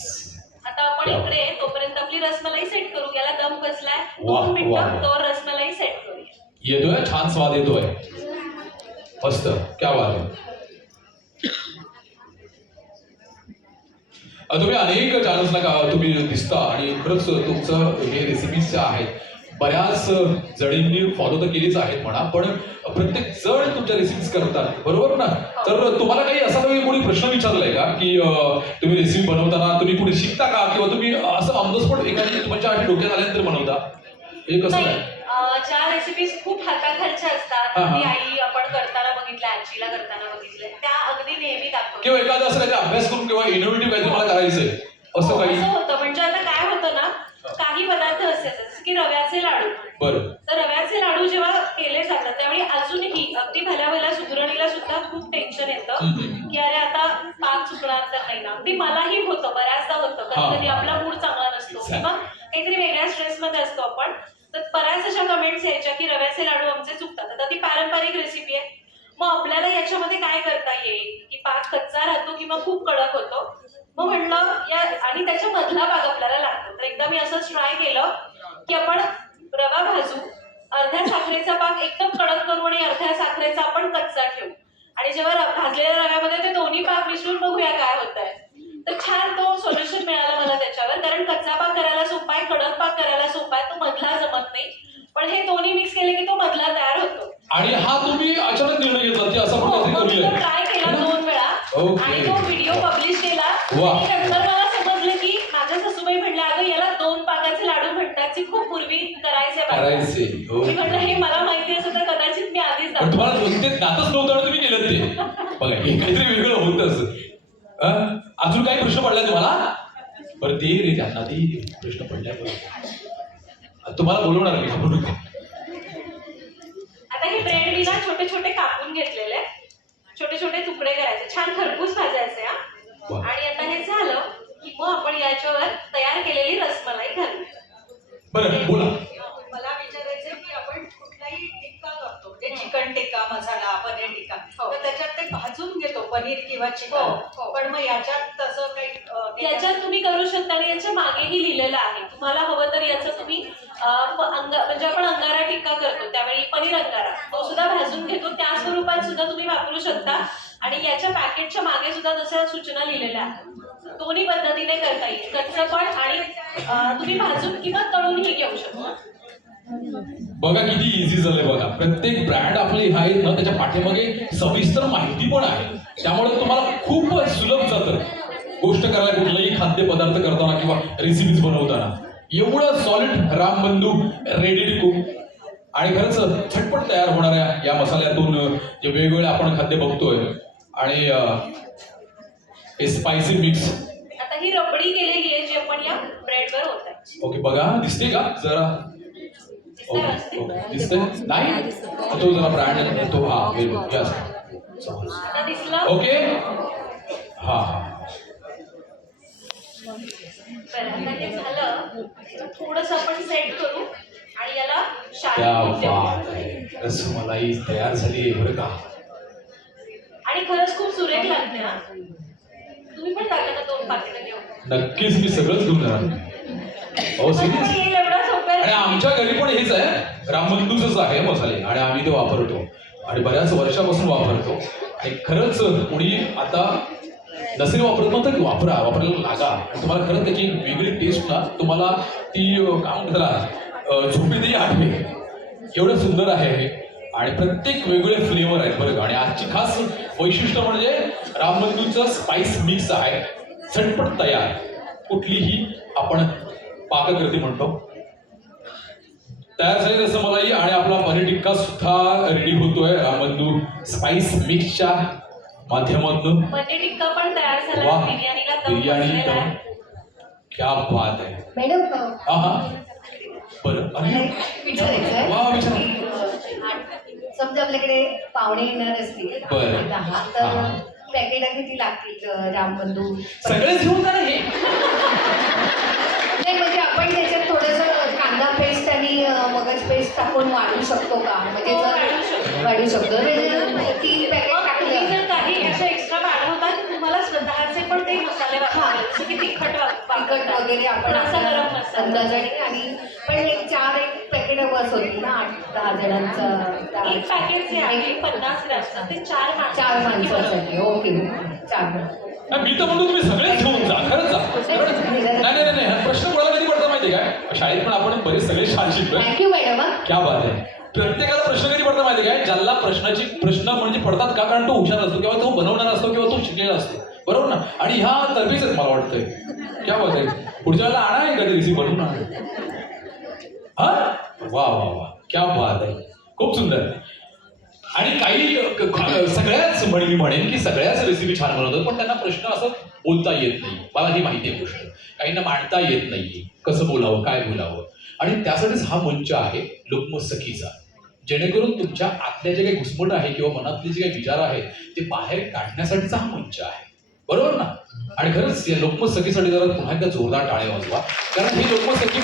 आता आपण इकडे तोपर्यंत आपली रसमलाई सेट करू. याला दम बसलाय. वाह, 2 मिनिटं वाह. तो रसमलाई सेट करूया. येतोय, छान स्वाद येतोय. मस्त, क्या बात आहे. तुम्ही अनेक चॅनल्सला तुम्ही दिसता आणि खरंच तुमचं हे रेसिपीज ज्या आहेत बऱ्याच जणींनी फॉलो तर केलीच आहेत म्हणा, पण प्रत्येक जण तुमच्या रेसिपीज करतात बरोबर ना. तर तुम्हाला काही असा कोणी प्रश्न विचारलाय का की तुम्ही रेसिपी बनवताना तुम्ही कुठे शिकता का, किंवा तुम्ही असं ऑन द स्पॉट एखादी तुमच्या डोक्यात आल्यानंतर बनवता? हे कसं नाही, आहे? ज्या रेसिपीज खूप हाताखालच्या असतात, हा, हा. ती आई आपण करताना बघितल्या, आजीला करताना बघितल्या, त्या अगदी नेहमी दाखवतो. किंवा एखादं असं काहीतरी अभ्यास करून किंवा इनोव्हेटिव्ह काहीतरी मला करायचंय असं काही? असं होतं. म्हणजे आता काय होतं ना, काही पदार्थ असतात जसं की रव्याचे लाडू. बरं. तर रव्याचे लाडू जेव्हा केले जातात त्यावेळी अजूनही अगदी भल्या सुगरणीला सुद्धा खूप टेन्शन येतं की अरे आता पाक चुकणार तर नाही ना. अगदी मलाही होतं, बऱ्याचदा होतं. कधी कधी आपला मूड चांगला नसतो किंवा काहीतरी वेगळ्या स्ट्रेसमध्ये असतो आपण. तर बऱ्याच अशा कमेंट्स यायच्या की रव्याचे लाडू आमचे चुकतात. आता ती पारंपरिक रेसिपी आहे, मग आपल्याला याच्यामध्ये काय करता येईल की पाक कच्चा राहतो किंवा खूप कडक होतो. मग म्हणलं या आणि त्याच्या मधला भाग आपल्याला लागतो. तर एकदा मी असंच ट्राय केलं की आपण रवा भाजू, अर्ध्या साखरेचा पाक एकदम कडक करू आणि अर्ध्या साखरेचा आपण कच्चा ठेवू आणि जेव्हा भाजलेल्या रव्यामध्ये ते दोन्ही पाक मिसळून बघूया काय होत आहे. तर छान तो सोल्युशन मिळाला मला त्याच्यावर. कारण कच्चा पाक करायला सोपा आहे, कडक पाक करायला सोपा आहे, तो मधला जमत नाही. पण हे दोन्ही मिक्स केले की तो मधला तयार होतो. आणि हा तुम्ही अचानक निर्णय घेतला की असं आपण काहीतरी करूया? ट्राय केला 2 वेळा आणि तो व्हिडिओ पब्लिश केला. वाह. आणि नंतर मला समजलं की माझ्या सासूबाई म्हणल्या अगं याला 2 पाकाचे लाडू म्हणतात की खूप पूर्वी करायचे. हो. मी म्हटलं हे मला माहिती असं तर कदाचित मी आधीच पण तुम्हाला ते दातच नव्हतं तुम्ही केलं ते. बघा हे काहीतरी वेगळं होतं असं. अजून काही प्रश्न पडलाय तुम्हाला? बरं ते रे, त्यांना ते प्रश्न पडलाय. तुम्हाला बोलवणार मी घाबरू नका. आता हे ब्रेड मी ना छोटे छोटे कापून घेतलेले, छोटे छोटे तुकडे करायचे, छान खरपूस भाजायचे हा. आणि आता हे झालं की मग आपण याच्यावर तयार केलेली रसमलाई घालू. बरं बोला. मला विचारायचं की आपण कुठलाही टिक्का करतो, म्हणजे चिकन टिक्का मसाला, पनीर टिक्का, तर त्याच्यात ते भाजून घेतो पनीर किंवा चिकन. पण मग याच्यात तसं काही याच्यात तुम्ही करू शकता आणि याच्या मागेही लिहिलेलं आहे. तुम्हाला हवं तर याचं तुम्ही म्हणजे आपण अंगारा टिक्का करतो त्यावेळी पनीर अंगारा तो सुद्धा भाजून घेतो, त्या स्वरूपात सुद्धा तुम्ही वापरू शकता. आणि याच्या पॅकेटच्या मागे सुद्धा जशा सूचना लिहिलेल्या आहेत दोन्ही पद्धतीने करता येईल, कच्चं पण आणि तुम्ही भाजून किंवा तळूनही घेऊ शकता. बघा किती इझी झालंय बघा. प्रत्येक ब्रँड आपले आहेत ना त्याच्या पाठीमागे सविस्तर माहिती पण आहे, त्यामुळे तुम्हाला खूप सुलभ जातं गोष्ट करायला, कुठलाही खाद्यपदार्थ करताना किंवा रेसिपीज बनवताना. एवढं solid Rambandhu ready to cook आणि खरंच झटपट तयार होणाऱ्या या मसाल्यातून जे वेगवेगळे आपण खाद्य बघतोय आणि हे स्पायसी मिक्स. आता ही रबडी केलेली आहे जी आपण या ब्रेडवर होत आहे. ओके बघा दिसते का जरा? ओके ओके दिसतंय नाही तो जरा ब्रँड तो हा आता दिसलं? ओके हा हा बरं, आता हे झालं थोडस आपण सेट करू आणि याला क्या शाळेत देऊ. बात आहे. रसमलाई तयार झाली आहे बरं का. आणि खरंच खूप सुरेख लागते हा. तुम्ही पण टाका ना 2 पाकिटं घेऊन. नक्कीच मी सगळंच घेऊन जाणार. हो सिरियस. येईल एवढा सोपं आणि आमच्या घरी पण हेच आहे, रामबंधूचंच आहे मसाले आणि आम्ही ते वापरतो आणि बऱ्याच वर्षापासून वापरतो. आणि खरंच कोणी आता नसेल वापरत ना तर वापरायला लागा. आणि तुम्हाला खरंच त्याची एक वेगळी टेस्ट ना तुम्हाला ती काय म्हणतात झोपेतही आठवेल. एवढं सुंदर आहे हे आणि प्रत्येक वेगवेगळे फ्लेवर आहेत बरं का. आणि आजची खास वैशिष्ट्य म्हणजे रामबंधूचं स्पाइस मिक्स आहे, झटपट तयार. कुठलीही आपण पाककृती म्हणतो तयार झाली रसमलाई आणि आपला पनीर टिक्का सुद्धा रेडी होतोय रामबंधू स्पाइस मिक्सच्या माध्यमातून. पनीर टिक्का पण तयार झाला. वाह, बिर्याणीला दम बिर्याणी बसलेला आहे. क्या बात आहे. मॅडम हा हा बरं अरे विचारायचं वा विचार. समजा आपल्याकडे पाहुणे येणार असतील बरं. 10 तर हा. पॅकेट किती लागतील रामबंधू? सगळेच घेऊन जा ना हे. नाही म्हणजे आपण त्याच्यात थोडंसं कांदा पेस्ट आणि मगज पेस्ट टाकून वाढवू शकतो का? म्हणजे हो, जर वाढवू शकतो. वाढवू शकतो म्हणजे 3 पॅकेट मग तुम्ही टाकलं जर काही असं एक्स्ट्रा वाढवता तर तुम्हाला स्वतःचे पण ते मसाले वापरावे, जसं की तिखट तिखट वगैरे आपण थोडासा आपल्या गरम मसाला. अंदाजाने. आणि पण एक 4 पॅकेट बस होती ना 8-10 जणांचं. एक पॅकेट जे आहे 50 ग्रॅमचं ते 4 4 माणसासाठी. ओके 4. मी तर म्हणतो तुम्ही सगळेच घेऊन जा, खरंच जा. नाही नाही नाही हा प्रश्न कोणाला कधी पडता माहिती काय? शाळेत पण आपण बरेच सगळे छान शिकतोय. Thank you madam. क्या बात आहे. प्रत्येकाला प्रश्न कधी पडता माहिती काय? ज्याला प्रश्न म्हणजे पडतात का कारण तो हुशार असतो किंवा तो बनवणारा असतो किंवा तो शिकलेला असतो, बरोबर ना? आणि ह्या तर्फेच आहेत मला वाटतंय. क्या बात आहे. पुढच्या वेळेला आणा एखादी रेसिपी बनवून आणा. हा वा वा वा क्या बात आहे. खूप सुंदर. आणि काही सगळ्याच मी म्हणेन की सगळ्याच रेसिपी छान बनवतात पण त्यांना प्रश्न असं बोलता येत नाही. मला ही माहिती आहे गोष्ट. काहींना मांडता येत नाही कसं बोलावं काय बोलावं. आणि त्यासाठीच हा मंच आहे लोकमत सखीचा, जेणेकरून तुमच्या आतल्या जे काही घुसमट आहे किंवा मनातले जे काही विचार आहेत ते बाहेर काढण्यासाठीचा हा मंच आहे, बरोबर ना? आणि खरंच या लोकमत सखीसाठी जरा पुन्हा एकदा जोरदार टाळे वाजवा. कारण ही लोकमत सखी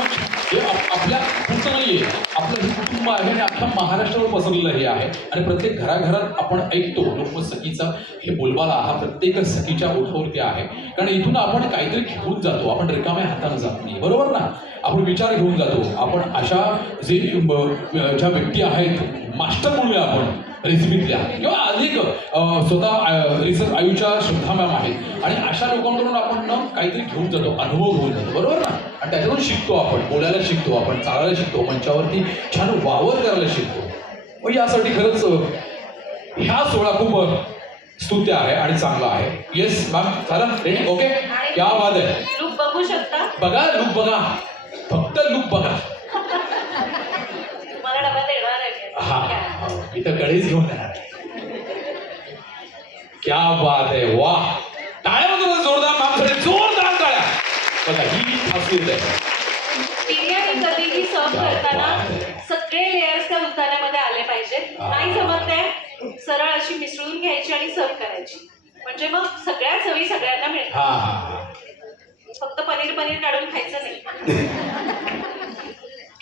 हे आपल्या पुढचं नाहीये, आपलं हे कुटुंब आहे आणि अख्ख्या महाराष्ट्रावर पसरलेलं हे आहे. आणि प्रत्येक घराघरात आपण ऐकतो लोकमत सखीचा हे बोलबाला हा प्रत्येक सखीच्या ओठावरती आहे. कारण इथून आपण काहीतरी घेऊन जातो, आपण रिकाम्या हाताने जात नाही, बरोबर ना? आपण विचार घेऊन जातो. आपण अशा जे ज्या व्यक्ती आहेत मास्टर म्हणूया आपण रेसिपीतल्या किंवा अधिक स्वतः रिसर्च आयुच्या श्रद्धा मॅम आहेत आणि अशा लोकांकडून आपण काहीतरी घेऊन जातो, अनुभव घेऊन जातो, बरोबर ना? आणि त्याच्यातून शिकतो, आपण बोलायला शिकतो, आपण चालायला शिकतो, मंचावरती छान वावर करायला शिकतो. मग यासाठी खरंच ह्या सोहळा खूप स्तुत्य आहे आणि चांगला आहे. येस मॅम झालं रेडी? ओके क्या बात आहे. लुक बघू शकता. बघा लुक बघा, फक्त लुक बघा. मला डब्यात येणार आहे. हा इथं कडेच घेऊन येणार आहे. क्या बात आहे. वा टाळ्या म्हणतो जोरदार माणसाने जोरदार टाळ्या. बघा ही खासियत आहे. बिर्याणी कधीही सर्व करताना सगळे लेयर्स त्या उताण्यामध्ये आले पाहिजेत. नाही जमत आहे सरळ अशी मिसळून घ्यायची आणि सर्व करायची, म्हणजे मग सगळ्या चवी सगळ्यांना मिळतात. फक्त पनीर काढून खायचं नाही.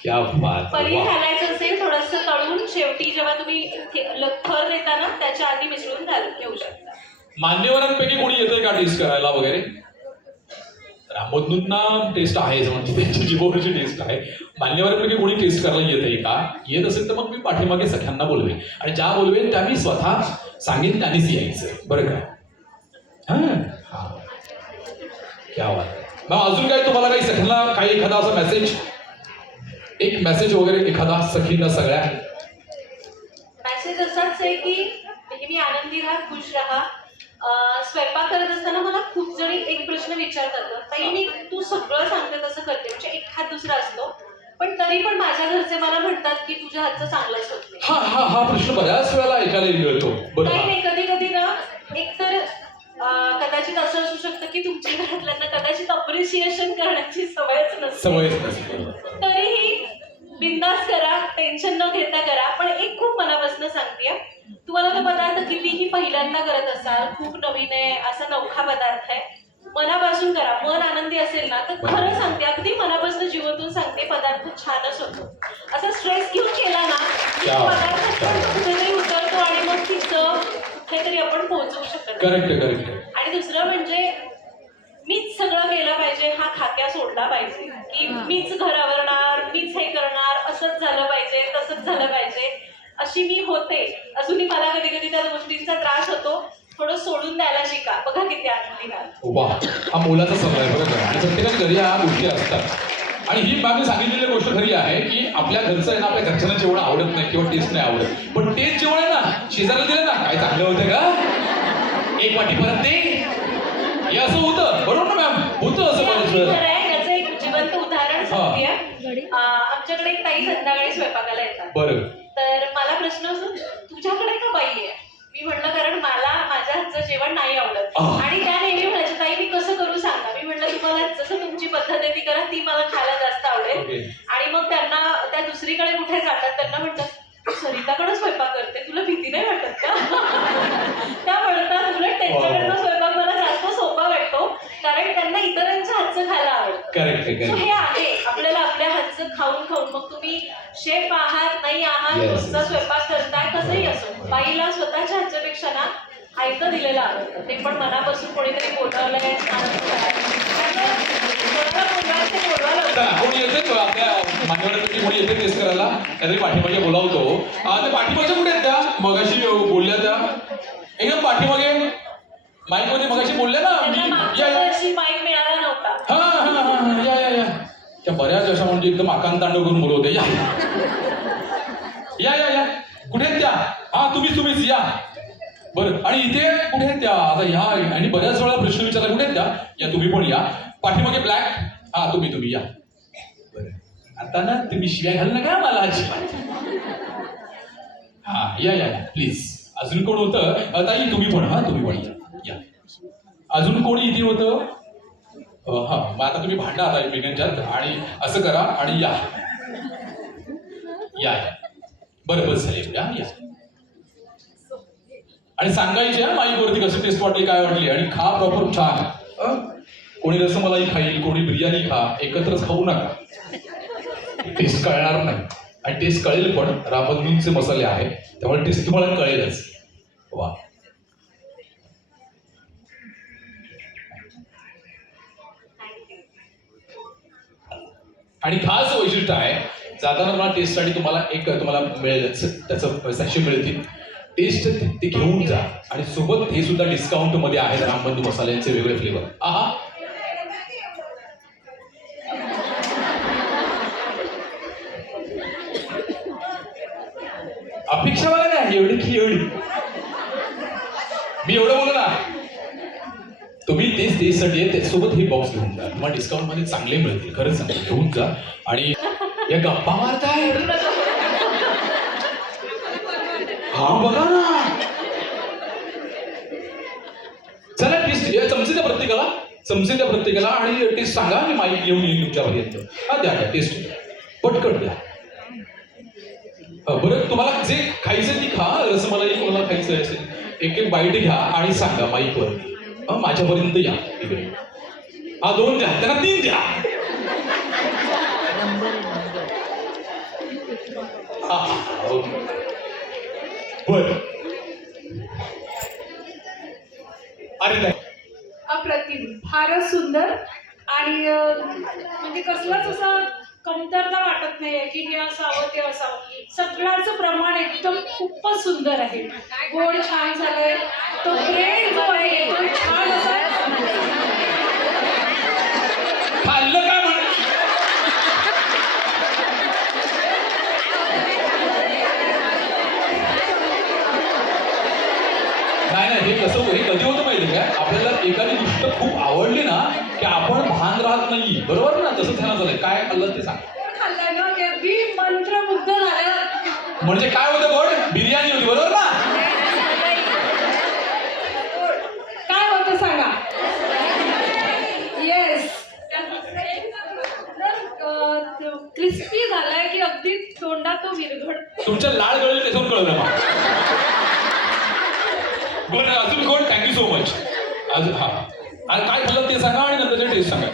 क्या बात. पनीर घालायचं असेल थोडंसं तळून शेवटी जेव्हा तुम्ही थर देता ना त्याच्या आधी मिसळून घेऊ शकता. मान्यवरांपैकी कोणी येतंय का टेस्ट करायला वगैरे? रामबंधूंना टेस्ट आहे म्हणजे त्यांची जिभेवरची टेस्ट आहे. मान्यवरांपैकी कोणी टेस्ट करायला येत आहे का? येत असेल तर मग मी पाठीमागे सख्यांना बोलवेन आणि ज्या बोलवेन त्या मी स्वतः सांगेन त्यांनीच यायचं बरं का? हां क्या बात. मग अजून काय तुम्हाला काही सख्यांना काही एखादा असा मेसेज, एक मेसेज वगैरे एखादा सखींना सगळ्या? मेसेज असाच आहे की नेहमी आनंदी राहा, खुश राहा. स्वयंपाक करत असताना मला खूप जणी एक प्रश्न विचारतात, ताई मी तू सगळं सांगते तसं करते, म्हणजे एखाद दुसरा असतो, पण तरी पण माझ्या घरचे मला म्हणतात की तुझ्या हातचं चांगलंच होत नाही. हा प्रश्न बऱ्याच वेळेला ऐकायला मिळतो. बरोबर. नाही कधी कधी ना एकतर कदाचित असं असू शकतं की तुमच्या घरातल्यांना कदाचित अप्रिशिएशन करण्याची सवयच नसते. सवयच नसते. तरीही बिंदास करा, टेन्शन न घेता करा. पण एक खूप मनापासून सांगते, तुम्हाला तो पदार्थ कितीही पहिल्यांदा करत असाल, खूप नवीन आहे, असा नवखा पदार्थ आहे, मनापासून करा. मन आनंदी असेल ना तर खरं सांगते, अगदी मनापासून जीवातून सांगते, पदार्थ छानच होतो. असा स्ट्रेस घेऊन केला ना की पदार्थ कुठेतरी उतरतो आणि मग ती चव कुठेतरी आपण पोहोचवू शकतो. करेक्ट. आणि दुसरं म्हणजे मीच सगळं केलं पाहिजे हा खाक्या सोडला पाहिजे, की मीच घर आवरणार, मीच हे करणार, असंच झालं पाहिजे, तसंच झालं पाहिजे, अशी मी होते. अजूनही मला कधी कधी त्या गोष्टींचा त्रास होतो. थोडं सोडून द्यायला शिका. बघा किती आनंदी राहतो. वा, हा मोलाचा सल्ला आहे बरोबर. आणि प्रत्येकाच्या घरी ह्या गोष्टी असतात. आणि ही मागे सांगितलेली गोष्ट खरी आहे की आपल्या घरचं आहे ना, आपल्या घरच्यांना जेवण आवडत नाही किंवा टेस्ट नाही आवडत, पण तेच जेवण आहे ना शेजाऱ्याला दिलं ना, काय चांगलं होतं का, एक वाटी परत ते, हे असं होतं. बरोबर ना मॅम? होतं असं बरेच वेळेला. याचं एक जिवंत उदाहरण सांगते. आमच्याकडे एक ताई संध्याकाळी स्वयंपाकाला येतात. बरं. तर मला प्रश्न असतो, तुझ्याकडे का बाई आहे? मी म्हटलं कारण मला माझ्या हातचं जेवण नाही आवडत. आणि त्या नेहमी म्हणायच्या, ताई मी कसं करू सांगा. मी म्हटलं तुम्हाला जसं तुमची पद्धत आहे ती करा, ती मला खायला जास्त आवडेल. आणि मग त्यांना त्या दुसरीकडे कुठे जातात, त्यांना म्हणतात तू सरिताकडे स्वयंपाक करते, तुला भीती नाही वाटत का? त्या म्हणतात उलट त्यांच्याकडनं स्वयंपाक मला जास्त सोपा वाटतो, कारण त्यांना इतरांच्या हातचं खायला आवडतं. करेक्ट. हे आहे आपल्याला आपल्या हातचं खाऊन मग तुम्ही शेफ आहात नाही आहात, रोजचा स्वयंपाक करताय, कसंही असो, बाईला स्वतःच्या हातच्यापेक्षा ना आयतं दिलेलं आवडतं. ते पण मनापासून कोणीतरी बोलवलंय, कोणी येते आपल्या मान्यवरांपैकी कोणी येते टेस्ट करायला, त्यातरी पाठीमागे बोलावतो. त्या पाठीमागच्या कुठे आहेत त्या मगाशी बोलल्या त्या? एकदम पाठीमागे माईकमध्ये मगाशी बोलल्या ना, माईक मिळाला नव्हता. हा या त्या बऱ्याच अशा म्हणजे एकदम आकांतांडव करून बोलवते. या कुठे आहेत त्या? हा तुम्हीच या. बरं. आणि इथे कुठे आहेत त्या? आता या. आणि बऱ्याच वेळा प्रश्न विचारला, कुठे आहेत त्या? या तुम्ही पण या. पाठीमागे ब्लॅक. हा तुम्ही या. बरं. आता ना तुम्ही शिव्या घालू नका मला अजिबात. हा या प्लीज. अजून कोण होतं? ताई तुम्ही पण या. अजून कोणी इथे होतं? हा मग आता तुम्ही भांडा आता एकमेकांच्यात आणि असं करा आणि या. बरं बस झाले. या आणि सांगायचे माईकवरती कसं टेस्ट वाटली, काय वाटली, आणि खा प्रॉपर छान. कोणी रसमलाई खाईल, कोणी बिर्याणी खा, एकत्रच खाऊ नका. टेस्ट कळणार नाही. आणि टेस्ट कळेल पण, रामबंधूंचे मसाले आहे त्यामुळे टेस्ट तुम्हाला कळेलच. वा. आणि खास वैशिष्ट्य आहे, जाताना तुम्हाला टेस्टसाठी तुम्हाला मिळेल, त्याचं सॅशे मिळतील. टेस्ट ते घेऊन जा. आणि सोबत हे सुद्धा डिस्काउंट मध्ये आहेत रामबंधू मसाल्यांचे वेगळे फ्लेवर. अपेक्षा मला नाही एवढी मी एवढं बोलू ना. तुम्ही तेच टेस्टसाठी त्याचसोबत हे बॉक्स घेऊन जा, तुम्हाला डिस्काउंट मध्ये चांगले मिळतील. खरंच सांगते, घेऊन जा. आणि या गप्पा मारताय, हा बघा ना. चला टेस्ट चमचे द्या प्रत्येकाला आणि टेस्ट सांगा आणि माईक घेऊन येईल तुमच्यापर्यंत. द्या टेस्ट पटकन द्या. बरं तुम्हाला जे खायचं ती खा. रसमलाई तुम्हाला खायचं असेल एक बाईट घ्या आणि सांगा माईकवरती. माझ्यापर्यंत या इकडे. 2 द्या, त्यांना 3 द्या. बर. अरे अप्रतिम, फारच सुंदर. आणि म्हणजे कसलाच असा कमतरता वाटत नाहीये की हे असावं ते असावं. सगळ्याचं प्रमाण एकदम खूपच सुंदर आहे. गोड छान झालंय, तो ब्रेड जो आहे तो छान असा खाल्लं काय म्हण नाही हे कसं हे कधी होतं माहिती का, आपल्याला एखादी गोष्ट खूप आवडली ना की आपण भान राहत नाही, बरोबर ना? तसं ध्यान झालंय. काय खाल्लं ते सांग. खाल्लं ना ते अगदी मंत्रमुग्ध झालं. म्हणजे काय होतं गोड? बिर्याणी होती, बरोबर ना? काय होतं सांगा. येस, क्रिस्पी झालाय की अगदी तोंडात तो विरघळतो. तुमच्या लाळ गळले त्याच्यावर कळलं मला. बरं अजून कोण? Thank you so much. अजून हा आणि काय खाल्लं ते सांगा आणि नंतर टेस्ट सांगा.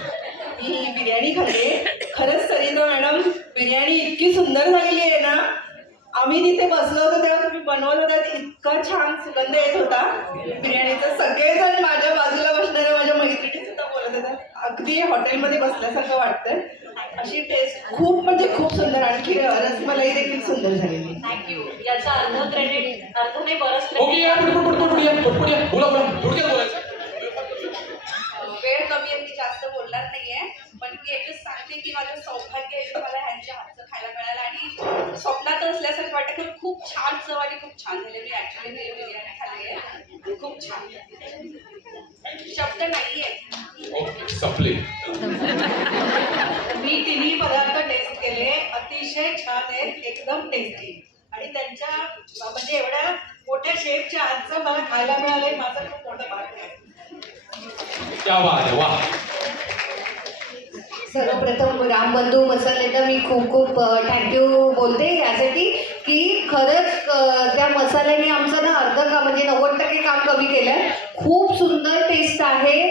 मी बिर्याणी खाल्ली. खरंच सरिता मॅडम, बिर्याणी इतकी सुंदर झालेली आहे ना. आम्ही तिथे बसलो होतो तेव्हा तुम्ही बनवत होता, इतका छान सुगंध येत होता बिर्याणीचा. सगळेजण माझ्या बाजूला बसणाऱ्या माझ्या मैत्रिणी सुद्धा बोलत होत्या, अगदी हॉटेलमध्ये बसल्यासारखं वाटतंय. अशी टेस्ट खूप म्हणजे खूप सुंदर. आणखी रसमलाई देखील सुंदर झालेली. थँक्यू. याचा अर्ध क्रेडिट, अर्ध नाही बरंच ओके या पटपट बोला थोडक्यात बोलायचं. वेळ कमी आहे, मी जास्त बोलणार नाहीये, पण मी एकच सांगते की माझं सौभाग्य आहे की मला ह्यांच्या हातचं खायला मिळालं आणि स्वप्नात असल्यासारखं वाटतं की खूप छान चव आणि खूप छान झाले. मी ऍक्च्युली बिर्याणी खाल्ली आहे, खूप छान. शब्द नाहीये. ओके संपले. मी तिन्ही पदार्थ टेस्ट केले, अतिशय छान आहेत, एकदम टेस्टी. आणि त्यांच्या म्हणजे एवढ्या मोठ्या शेफच्या हातचं मला खायला मिळालंय, माझं खूप मोठं भाग्य आहे. क्या बात आहे, वा. सर्वप्रथम रामबंधू मसाल्याला मी खूप खूप थँक्यू बोलते यासाठी की खरंच त्या मसाल्याने आमचं ना म्हणजे 90% काम कमी केलं आहे. खूप सुंदर टेस्ट आहे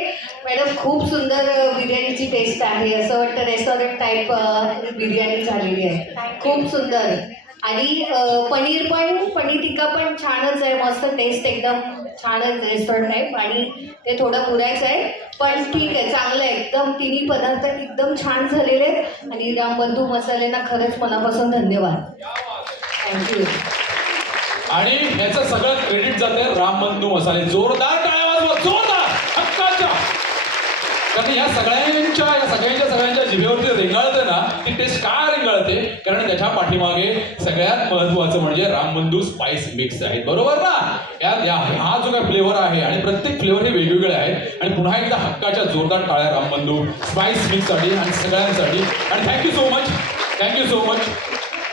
मॅडम, खूप सुंदर बिर्याणीची टेस्ट आहे. असं वाटतं रेस्टॉरंट टाईप बिर्याणी झालेली आहे, खूप सुंदर. आणि पनीर टिक्का पण छानच आहे, मस्त टेस्ट एकदम छानच रेस्टॉरंट टाईप. आणि ते थोडं पुरायचं आहे पण ठीक आहे, चांगलं आहे एकदम. तिन्ही पदार्थ एकदम छान झालेले आहेत आणि रामबंधू मसाल्यांना खरंच मनापासून धन्यवाद, थँक्यू. आणि ह्याचं सगळं क्रेडिट जाते रामबंधू मसाले. जोरदार टाळ्या वाजवा, जोरदार हक्काच्या. कारण या सगळ्यांच्या जिभेवरती रेंगाळते ना, ती टेस्ट काय रेंगाळते? कारण त्याच्या पाठीमागे सगळ्यात महत्वाचं म्हणजे रामबंधू स्पाइस मिक्स आहेत, बरोबर ना? हा जो काय फ्लेवर आहे आणि प्रत्येक फ्लेवर हे वेगवेगळे आहेत. आणि पुन्हा एकदा हक्काच्या जोरदार टाळ्या रामबंधू स्पाइस मिक्ससाठी आणि सगळ्यांसाठी. आणि थँक्यू सो मच.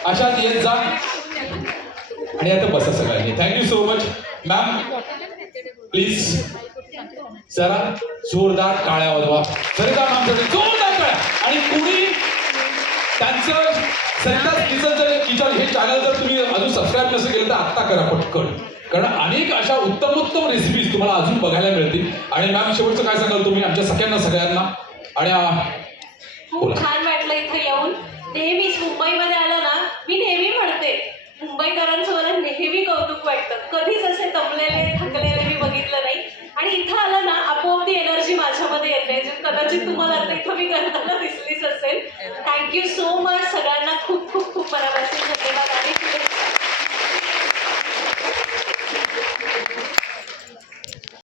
अशात येत जा आणि आता बसा सगळ्यांनी. Thank you so much ma'am. Please जरा जोरदार टाळ्या वाजवा सरिता मॅमसाठी, जोरदार टाळ्या. आणि कुणी त्यांचं सरिता किचन हे चॅनल जर तुम्ही अजून सबस्क्राईब नसेल केलं तर आत्ता करा पटकन, कारण अनेक अशा उत्तम रेसिपीज तुम्हाला अजून बघायला मिळतील. आणि मॅम शेवटचं काय सांगाल तुम्ही आमच्या सगळ्यांना? आणि खूप छान वाटलं इथे येऊन. नेहमीच मुंबईमध्ये आलं ना, मी नेहमी म्हणते मुंबईकरांचं मला नेहमी कौतुक वाटतं. कधीच असे दमलेले थकलेले मी बघितलं नाही. आणि इथं आलं ना, आपोआप ती एनर्जी माझ्यामध्ये येते, जे कदाचित तुम्हाला आता इथं मी करताना दिसलीच असेल. Thank you so much. सगळ्यांना खूप खूप खूप मनापासून धन्यवाद. आणि